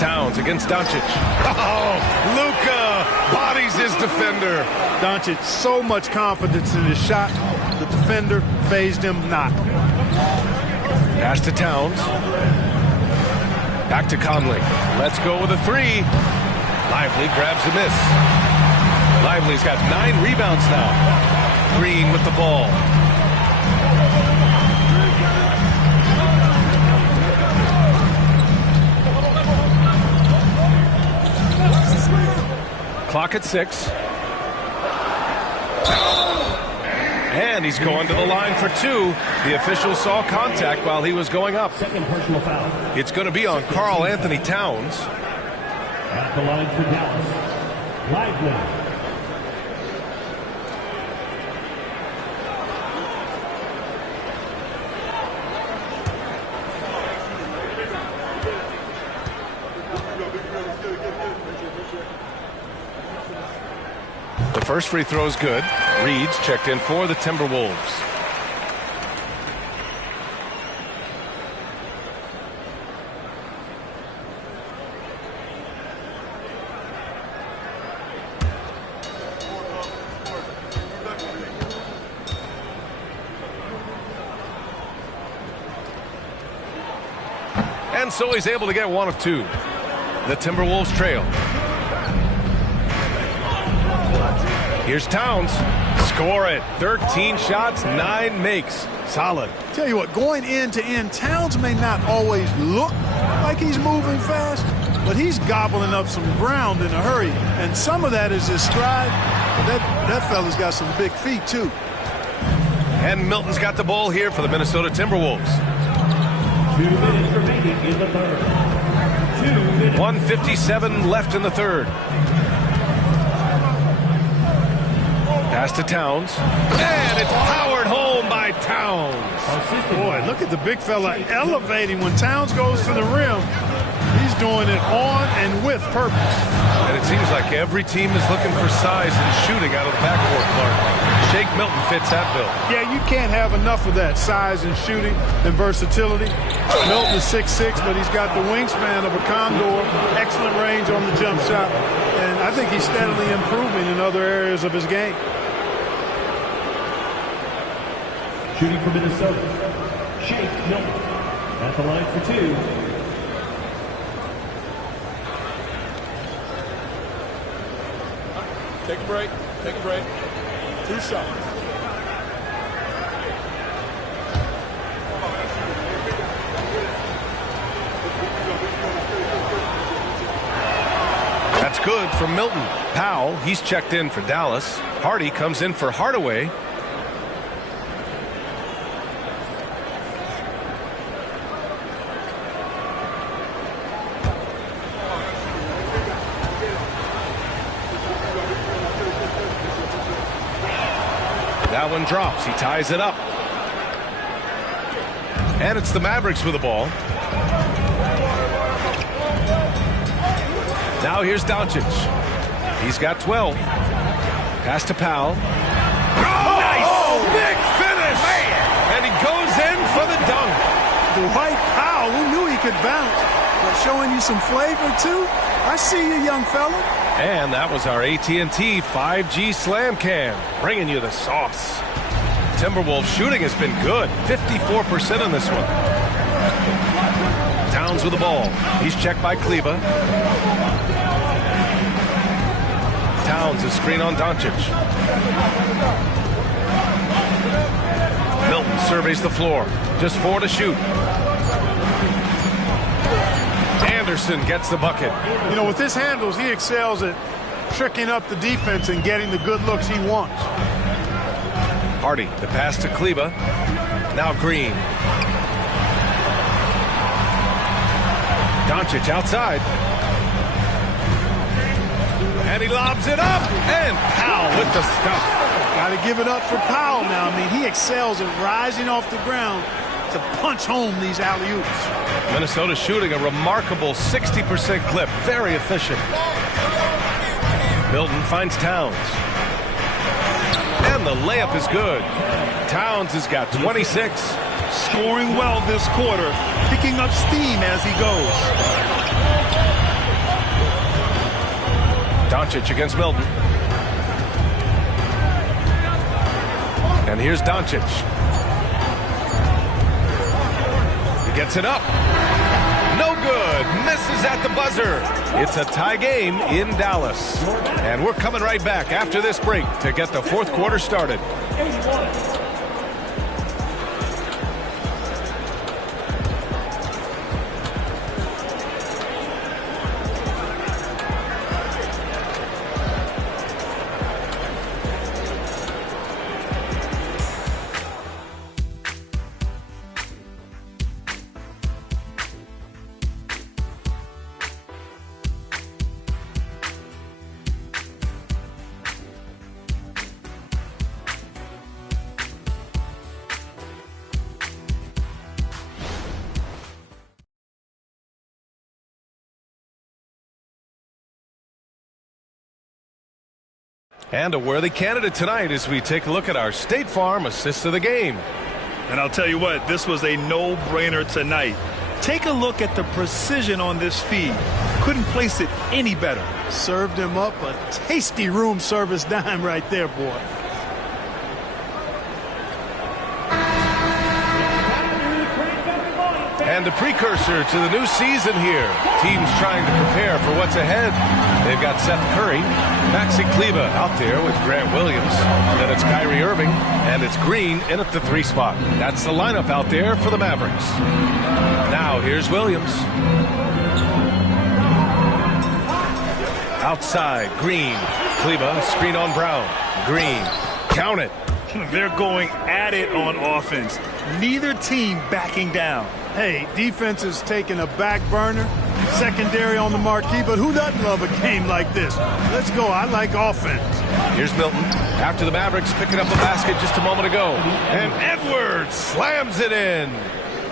Towns against Doncic. Oh, Luka bodies his defender. Doncic, so much confidence in his shot. The defender phased him not. Pass to Towns. Back to Conley. Let's go with a 3. Lively grabs a miss. Lively's got 9 rebounds now. Green with the ball. Clock at 6. And he's going to the line for 2. The official saw contact while he was going up. Second personal foul. It's going to be on Karl Anthony Towns. At the line for Dallas. Lively. The first free throw is good. Reed's checked in for the Timberwolves. And so he's able to get 1 of 2. The Timberwolves trail. Here's Towns. Score it. 13 shots, 9 makes. Solid. Tell you what, going end to end, Towns may not always look like he's moving fast, but he's gobbling up some ground in a hurry. And some of that is his stride. That fella's got some big feet, too. And Milton's got the ball here for the Minnesota Timberwolves. 2 minutes remaining in the third. 2 minutes. 1:57 left in the third. Pass to Towns. And it's powered home by Towns. Boy, look at the big fella elevating when Towns goes to the rim. He's doing it on and with purpose. And it seems like every team is looking for size and shooting out of the backcourt, Clark. Shake Milton fits that bill. Yeah, you can't have enough of that size and shooting and versatility. Milton is 6'6", but he's got the wingspan of a condor, excellent range on the jump shot, and I think he's steadily improving in other areas of his game. Shooting for Minnesota. Shake Milton. At the line for 2. Take a break. Take a break. 2 shots. good from Milton. Powell, he's checked in for Dallas. Hardy comes in for Hardaway. That one drops. He ties it up. And it's the Mavericks with the ball. Now here's Doncic. He's got 12. Pass to Powell. Oh, nice! Big finish! Man. And he goes in for the dunk. Dwight Powell, we knew he could bounce. But showing you some flavor, too? I see you, young fella. And that was our AT&T 5G Slam Cam, bringing you the sauce. Timberwolves shooting has been good, 54% on this one. Towns with the ball. He's checked by Kleba. Towns a screen on Doncic. Milton surveys the floor. Just 4 to shoot. Anderson gets the bucket. You know, with his handles, he excels at tricking up the defense and getting the good looks he wants. Hardy, the pass to Kleba. Now Green. Doncic outside. And he lobs it up. And Powell with the stuff. Got to give it up for Powell now. I mean, he excels at rising off the ground to punch home these alley-oops. Minnesota shooting a remarkable 60% clip. Very efficient. Milton finds Towns. And the layup is good. Towns has got 26. Scoring well this quarter, picking up steam as he goes. Doncic against Milton. And here's Doncic. He gets it up. No good. Misses at the buzzer. It's a tie game in Dallas. And we're coming right back after this break to get the fourth quarter started. And a worthy candidate tonight as we take a look at our State Farm assist of the game. And I'll tell you what, this was a no-brainer tonight. Take a look at the precision on this feed. Couldn't place it any better. Served him up a tasty room service dime right there, boy. And a precursor to the new season here. Teams trying to prepare for what's ahead. They've got Seth Curry, Maxi Kleba out there with Grant Williams. Then it's Kyrie Irving, and it's Green in at the 3 spot. That's the lineup out there for the Mavericks. Now here's Williams. Outside, Green. Kleba, screen on Brown. Green, count it. They're going at it on offense. Neither team backing down. Hey, defense is taking a back burner, secondary on the marquee, but who doesn't love a game like this? Let's go. I like offense. Here's Milton after the Mavericks picking up a basket just a moment ago. And Edwards slams it in.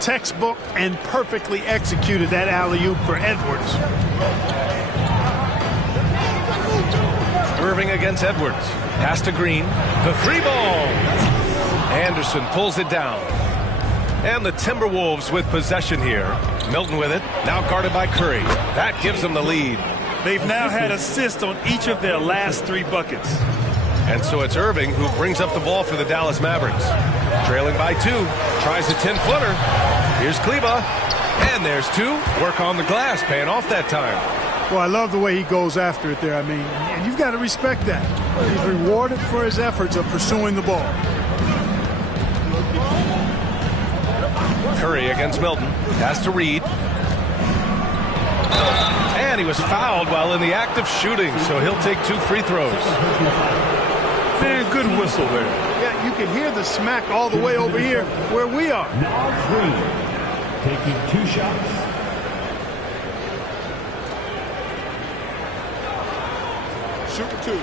Textbook and perfectly executed that alley-oop for Edwards. Irving against Edwards. Pass to Green. The 3 ball. Anderson pulls it down. And the Timberwolves with possession here. Milton with it. Now guarded by Curry. That gives them the lead. They've now had assists on each of their last 3 buckets. And so it's Irving who brings up the ball for the Dallas Mavericks. Trailing by 2. Tries a 10-footer. Here's Kleba. And there's 2. Work on the glass. Paying off that time. Well, I love the way he goes after it there. I mean, and you've got to respect that. He's rewarded for his efforts of pursuing the ball. Curry against Milton. Pass to Reed. And he was fouled while in the act of shooting, so he'll take 2 free throws. Man, good whistle there. Yeah, you can hear the smack all the way over here where we are. Now Green taking 2 shots. Shooting 2.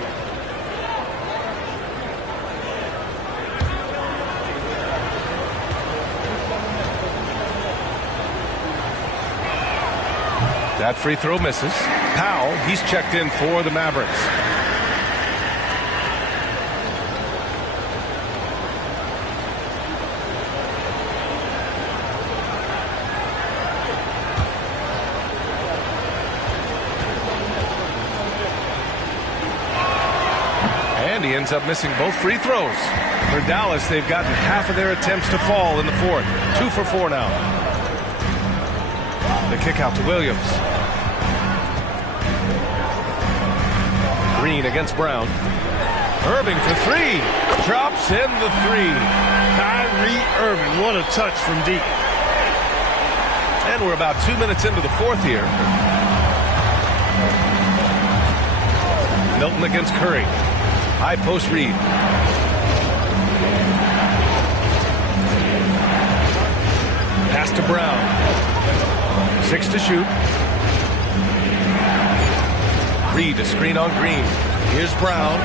That free throw misses. Powell, he's checked in for the Mavericks. And he ends up missing both free throws. For Dallas, they've gotten half of their attempts to fall in the fourth. 2 for 4 now. The kick out to Williams. Green against Brown. Irving for 3. Drops in the 3. Kyrie Irving, what a touch from deep. And we're about 2 minutes into the fourth here. Milton against Curry. High post read. Pass to Brown. 6 to shoot. Reed a screen on Green. Here's Brown.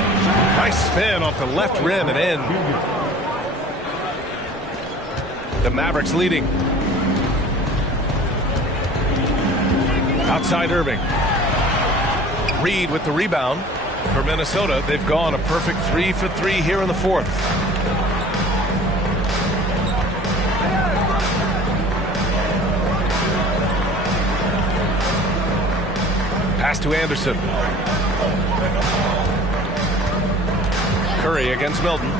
Nice spin off the left rim and in. The Mavericks leading. Outside Irving. Reed with the rebound. For Minnesota, they've gone a perfect 3 for 3 here in the fourth. Pass to Anderson. Curry against Milton.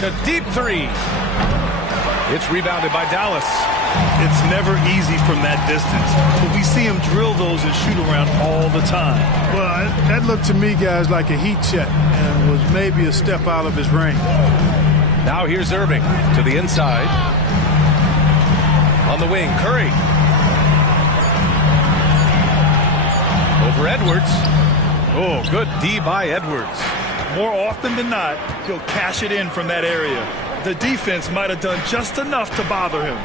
A deep 3. It's rebounded by Dallas. It's never easy from that distance, but we see him drill those and shoot around all the time. Well, that looked to me, guys, like a heat check and was maybe a step out of his range. Now here's Irving to the inside. On the wing, Curry. Over Edwards. Oh, good D by Edwards. More often than not, he'll cash it in from that area. The defense might have done just enough to bother him.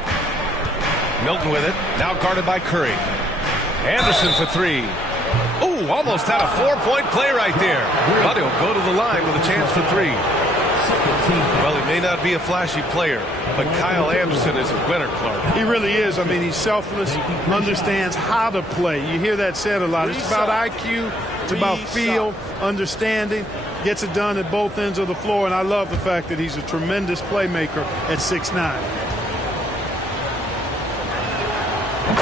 Milton with it. Now guarded by Curry. Anderson for 3. Oh, almost had a 4-point play right there. But he'll go to the line with a chance for 3. Well, he may not be a flashy player, but Kyle Anderson is a winner, Clark. He really is. I mean, he's selfless, understands how to play. You hear that said a lot. It's about IQ. It's about feel, understanding. Gets it done at both ends of the floor, and I love the fact that he's a tremendous playmaker at 6'9".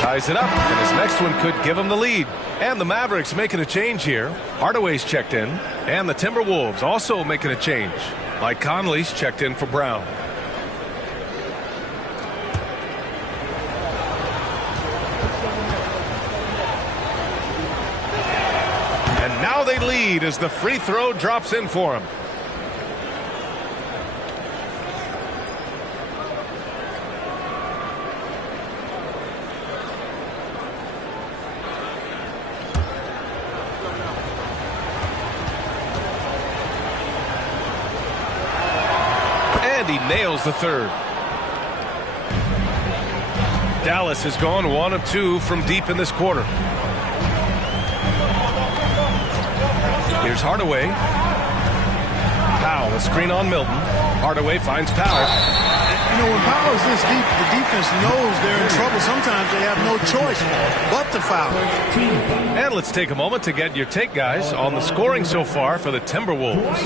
Ties it up, and his next one could give him the lead. And the Mavericks making a change here. Hardaway's checked in, and the Timberwolves also making a change. Mike Conley's checked in for Brown. And now they lead as the free throw drops in for him. He nails the third. Dallas has gone 1 of 2 from deep in this quarter. Here's Hardaway. Powell, a screen on Milton. Hardaway finds Powell. You know, when Powell's this deep, the defense knows they're in trouble. Sometimes they have no choice but to foul. And let's take a moment to get your take, guys, on the scoring so far for the Timberwolves.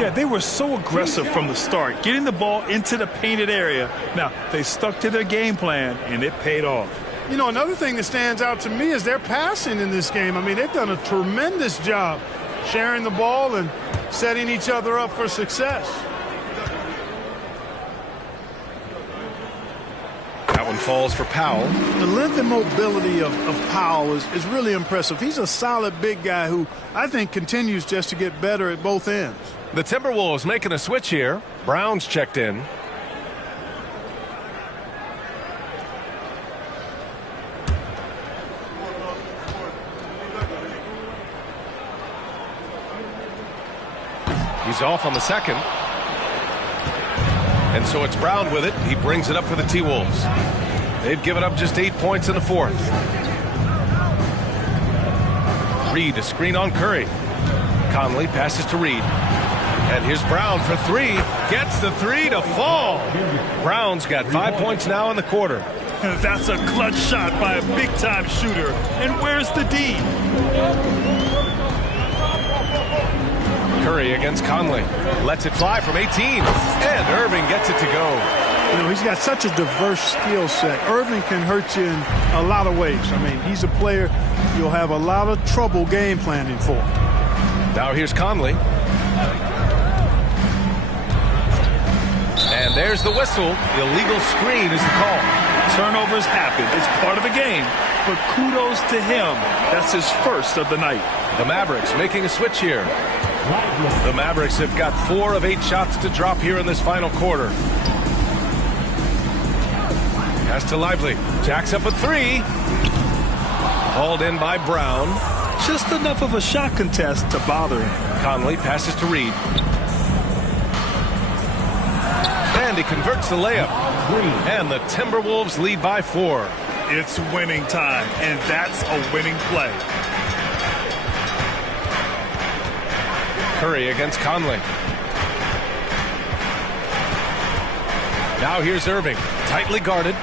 Yeah, they were so aggressive from the start, getting the ball into the painted area. Now, they stuck to their game plan, and it paid off. You know, another thing that stands out to me is their passing in this game. I mean, they've done a tremendous job sharing the ball and setting each other up for success. That one falls for Powell. The length and mobility of Powell is really impressive. He's a solid big guy who I think continues just to get better at both ends. The Timberwolves making a switch here. Brown's checked in. He's off on the second. And so it's Brown with it. He brings it up for the T-Wolves. They've given up just 8 points in the fourth. Reed, a screen on Curry. Conley passes to Reed. And here's Brown for three. Gets the three to fall. Brown's got 5 points now in the quarter. That's a clutch shot by a big-time shooter. And where's the D? Curry against Conley. Lets it fly from 18. And Irving gets it to go. You know, he's got such a diverse skill set. Irving can hurt you in a lot of ways. I mean, he's a player you'll have a lot of trouble game planning for. Now here's Conley. And there's the whistle. Illegal screen is the call. Turnovers happen. It's part of the game. But kudos to him. That's his first of the night. The Mavericks making a switch here. The Mavericks have got 4 of 8 shots to drop here in this final quarter. Pass to Lively. Jacks up a three. Hauled in by Brown. Just enough of a shot contest to bother him. Conley passes to Reed. And he converts the layup. And the Timberwolves lead by 4. It's winning time, and that's a winning play. Curry against Conley. Now here's Irving. Tightly guarded.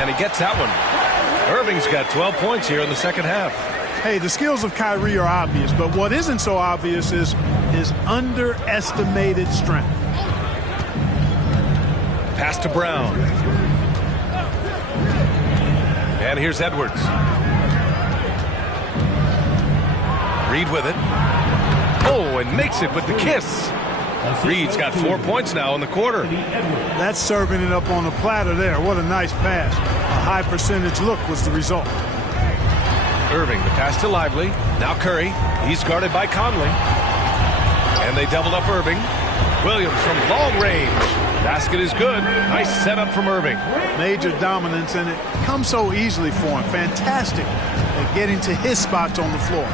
And he gets that one. Irving's got 12 points here in the second half. Hey, the skills of Kyrie are obvious, but what isn't so obvious is his underestimated strength. Pass to Brown. And here's Edwards. Reed with it. Oh, and makes it with the kiss. Reed's got 4 points now in the quarter. That's serving it up on the platter there. What a nice pass. A high percentage look was the result. Irving, the pass to Lively. Now Curry. He's guarded by Conley. And they doubled up Irving. Williams from long range. Basket is good. Nice setup from Irving. Major dominance, and it comes so easily for him. Fantastic at getting to his spots on the floor.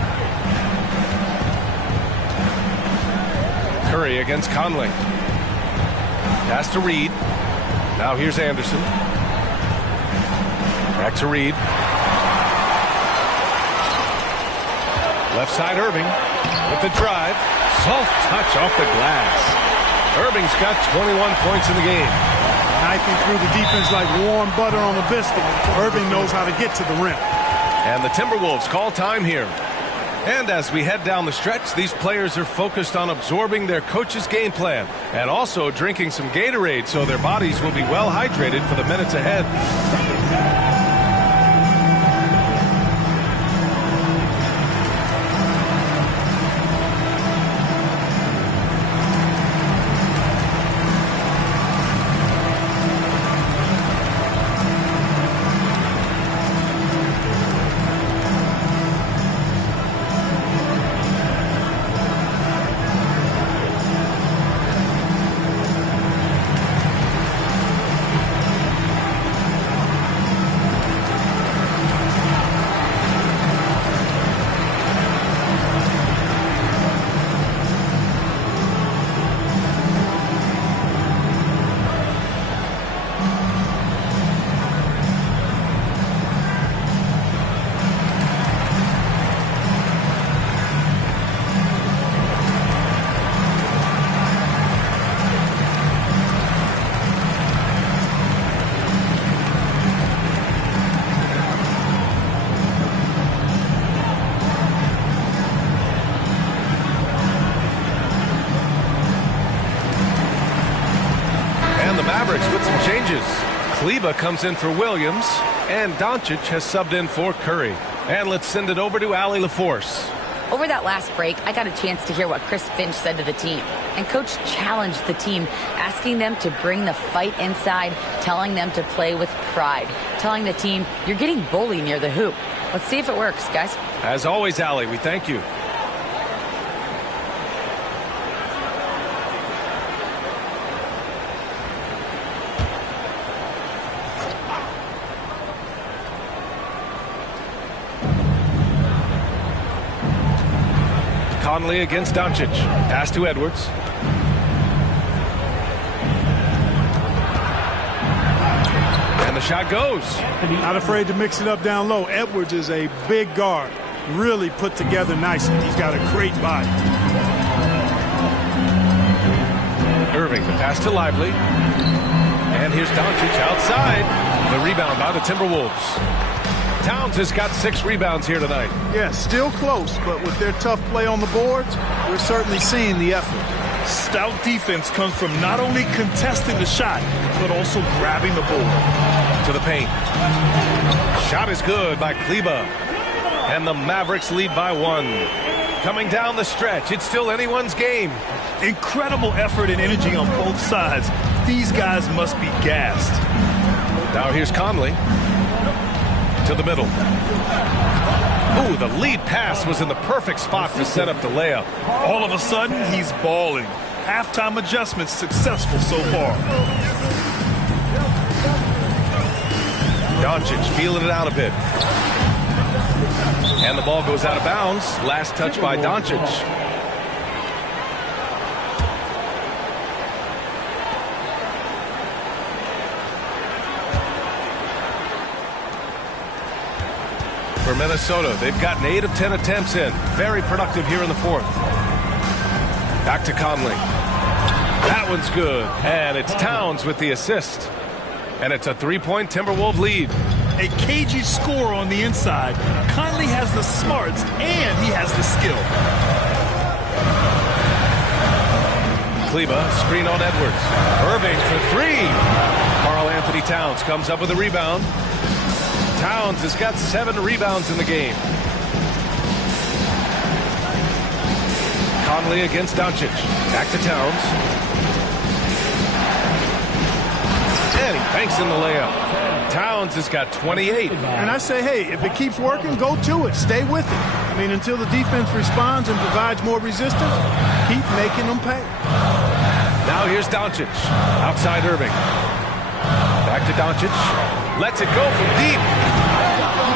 Curry against Conley. Pass to Reed. Now here's Anderson. Back to Reed. Left side Irving with the drive. Soft touch off the glass. Irving's got 21 points in the game. Knifing through the defense like warm butter on a biscuit. Irving knows how to get to the rim. And the Timberwolves call time here. And as we head down the stretch, these players are focused on absorbing their coach's game plan and also drinking some Gatorade so their bodies will be well hydrated for the minutes ahead. Mavericks with some changes. Kleba comes in for Williams, and Doncic has subbed in for Curry. And let's send it over to Allie LaForce. Over that last break, I got a chance to hear what Chris Finch said to the team. And Coach challenged the team, asking them to bring the fight inside, telling them to play with pride, telling the team, you're getting bullied near the hoop. Let's see if it works, guys. As always, Allie, we thank you. Conley against Doncic. Pass to Edwards. And the shot goes. Not afraid to mix it up down low. Edwards is a big guard. Really put together nicely. He's got a great body. Irving, the pass to Lively. And here's Doncic outside. The rebound by the Timberwolves. Towns has got 6 rebounds here tonight. Yeah, still close, but with their tough play on the boards, we're certainly seeing the effort. Stout defense comes from not only contesting the shot, but also grabbing the board. To the paint. Shot is good by Kleba. And the Mavericks lead by 1. Coming down the stretch, it's still anyone's game. Incredible effort and energy on both sides. These guys must be gassed. Now here's Conley. To the middle. Ooh, the lead pass was in the perfect spot to set up the layup. All of a sudden, he's balling. Halftime adjustments successful so far. Doncic feeling it out a bit. And the ball goes out of bounds. Last touch by Doncic. For Minnesota, they've gotten 8 of 10 attempts in. Very productive here in the 4th. Back to Conley. That one's good. And it's Towns with the assist. And it's a 3-point Timberwolves lead. A cagey score on the inside. Conley has the smarts and he has the skill. Kleba, screen on Edwards. Irving for 3. Karl Anthony Towns comes up with a rebound. Towns has got 7 rebounds in the game. Conley against Doncic. Back to Towns. And he banks in the layup. Towns has got 28. And I say, hey, if it keeps working, go to it. Stay with it. I mean, until the defense responds and provides more resistance, keep making them pay. Now here's Doncic. Outside Irving. Back to Doncic. Lets it go from deep.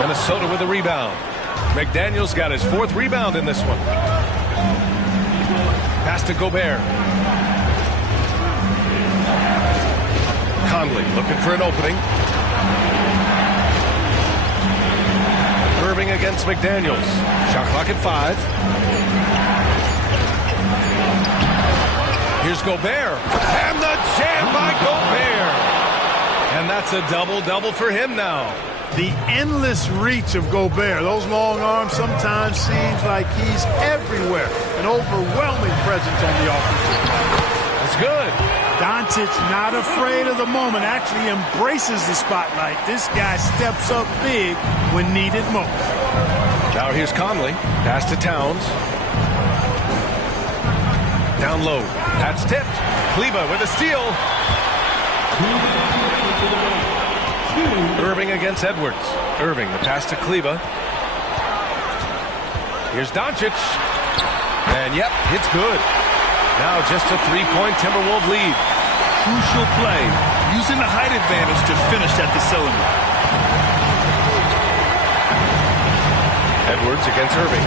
Minnesota with a rebound. McDaniels got his 4th rebound in this one. Pass to Gobert. Conley looking for an opening. Irving against McDaniels. Shot clock at 5. Here's Gobert. And the jam by Gobert. And that's a double-double for him now. The endless reach of Gobert. Those long arms sometimes seems like he's everywhere. An overwhelming presence on the offensive line. That's good. Doncic not afraid of the moment, actually embraces the spotlight. This guy steps up big when needed most. Now here's Conley. Pass to Towns. Down low. That's tipped. Kleba with a steal. Irving against Edwards. Irving, the pass to Kleba. Here's Doncic. And yep, it's good. Now just a 3-point Timberwolves lead. Crucial play, using the height advantage to finish at the cylinder. Edwards against Irving.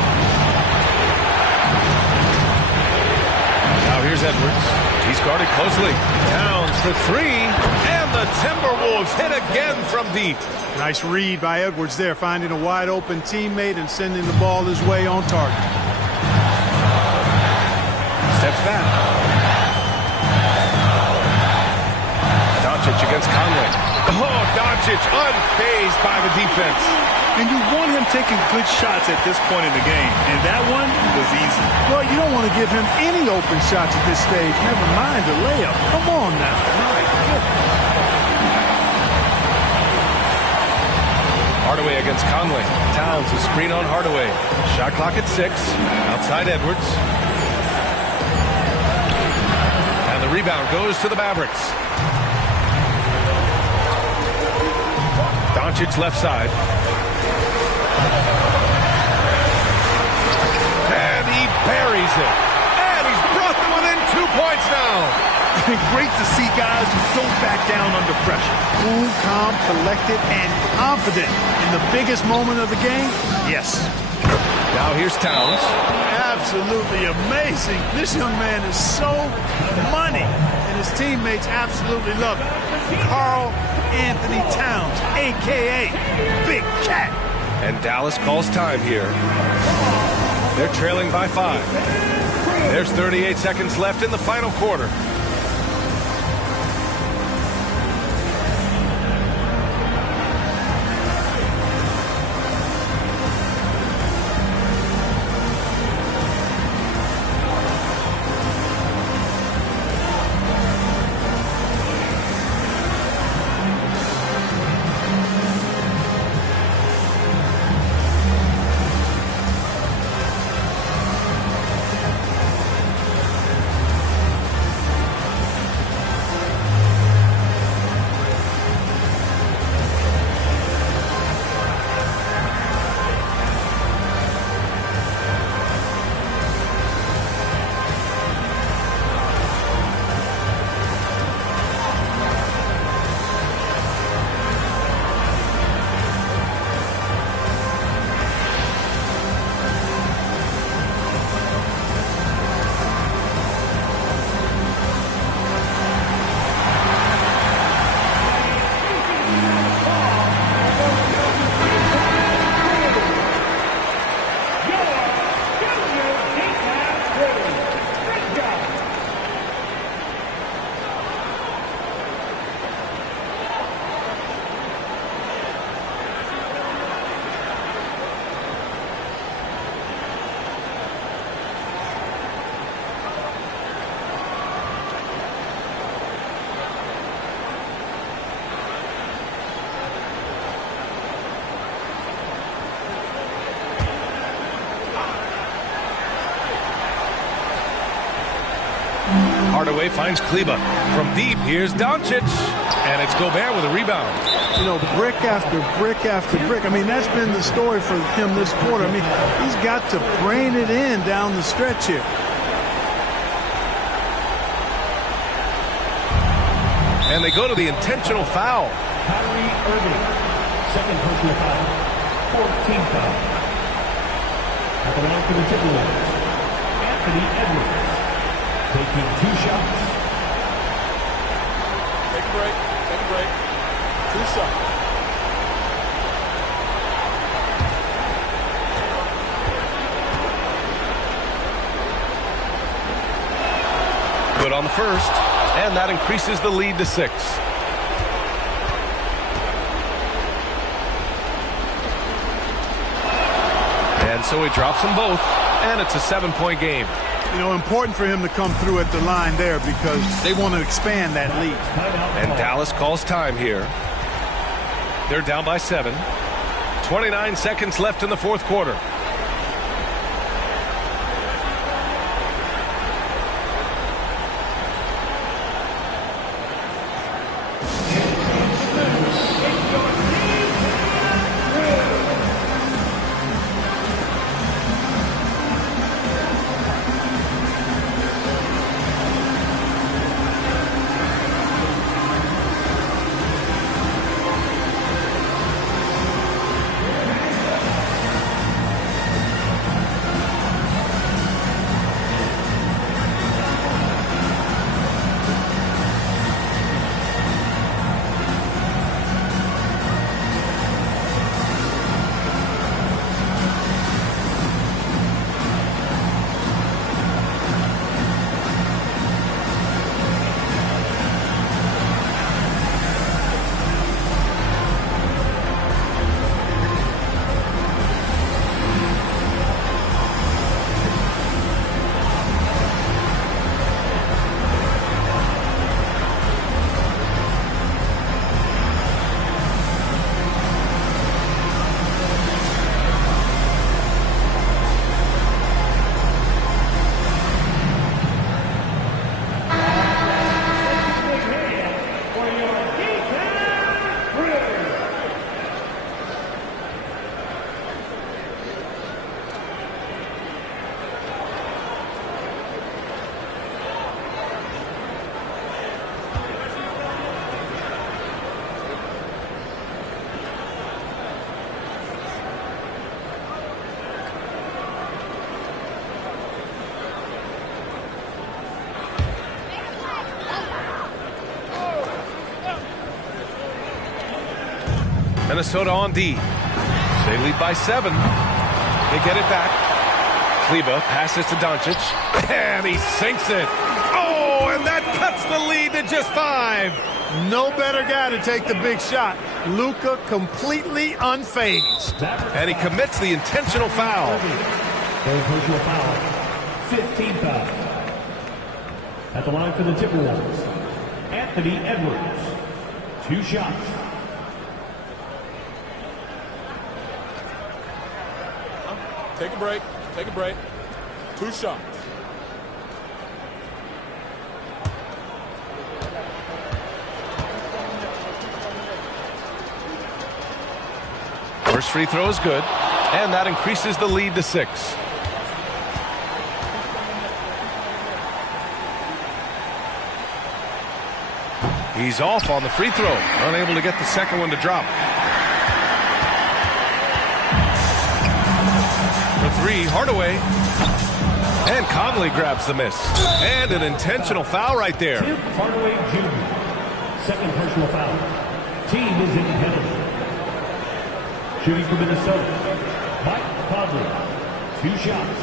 Now here's Edwards. He's guarded closely. Towns for 3. And the Timberwolves hit again from deep. Nice read by Edwards there, finding a wide open teammate and sending the ball his way on target. Steps back. Doncic against Conley. Oh, Doncic unfazed by the defense. And you want him taking good shots at this point in the game. And that one was easy. Well, you don't want to give him any open shots at this stage. Never mind the layup. Come on now. My goodness. Hardaway against Conley. Towns a screen on Hardaway. Shot clock at 6. Outside Edwards. And the rebound goes to the Mavericks. Doncic left side. And he buries it. And he's brought them within 2 points now. Great to see guys who don't back down under pressure. Cool, calm, collected, and confident in the biggest moment of the game. Yes. Now here's Towns. Absolutely amazing. This young man is so money, and his teammates absolutely love him. Karl Anthony Towns, a.k.a. Big Cat. And Dallas calls time here. They're trailing by 5. There's 38 seconds left in the final quarter. Hardaway finds Kleba. From deep, here's Doncic. And it's Gobert with a rebound. You know, brick after brick after brick. I mean, that's been the story for him this quarter. I mean, he's got to brain it in down the stretch here. And they go to the intentional foul. Kyrie Irving, second personal foul, 14th foul. At the line for the Timberwolves, Anthony Edwards, taking 2 shots. Take a break. Take a break. 2 shots. Good on the first, and that increases the lead to 6. And so he drops them both, and it's a 7-point game. You know, important for him to come through at the line there because they want to expand that lead. And Dallas calls time here. They're down by 7. 29 seconds left in the fourth quarter. Minnesota on D. They lead by 7. They get it back. Kleba passes to Doncic, and he sinks it. Oh, and that cuts the lead to just 5. No better guy to take the big shot. Luka completely unfazed. And he commits the intentional foul. Third personal foul. 15 foul. At the line for the Timberwolves, Anthony Edwards. 2 shots. Take a break. Take a break. 2 shots. First free throw is good, and that increases the lead to 6. He's off on the free throw, unable to get the second one to drop. For 3, Hardaway. And Conley grabs the miss. And an intentional foul right there. Tim Hardaway Jr. Second personal foul. Team is in penalty. Shooting for Minnesota, Mike Conley. 2 shots.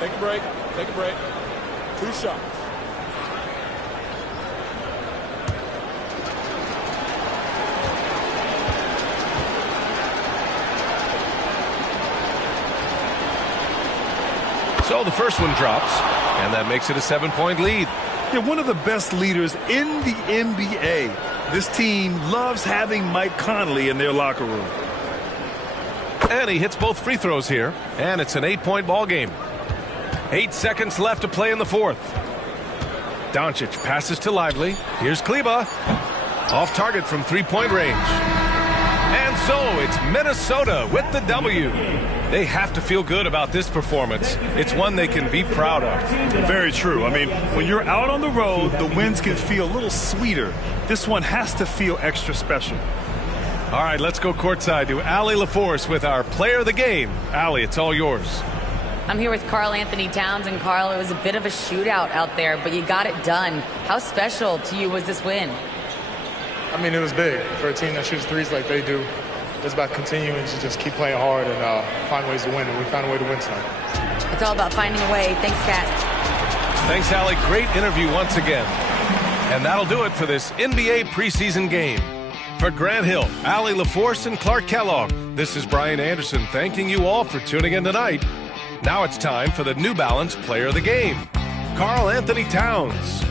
Take a break. Take a break. 2 shots. So the first one drops, and that makes it a 7-point lead. Yeah, one of the best leaders in the NBA. This team loves having Mike Conley in their locker room. And he hits both free throws here, and it's an 8-point ball game. 8 seconds left to play in the 4th. Doncic passes to Lively. Here's Kleba. Off target from 3-point range. And so it's Minnesota with the W. They have to feel good about this performance. It's one they can be proud of. Very true. I mean, when you're out on the road, the wins can feel a little sweeter. This one has to feel extra special. All right, let's go courtside to Allie LaForce with our player of the game. Allie, it's all yours. I'm here with Karl Anthony Towns, and Karl, it was a bit of a shootout out there, but you got it done. How special to you was this win? I mean, it was big for a team that shoots threes like they do. It's about continuing to just keep playing hard and find ways to win, and we found a way to win tonight. It's all about finding a way. Thanks, Kat. Thanks, Allie. Great interview once again. And that'll do it for this NBA preseason game. For Grant Hill, Allie LaForce, and Clark Kellogg, this is Brian Anderson thanking you all for tuning in tonight. Now it's time for the New Balance Player of the Game, Karl Anthony Towns.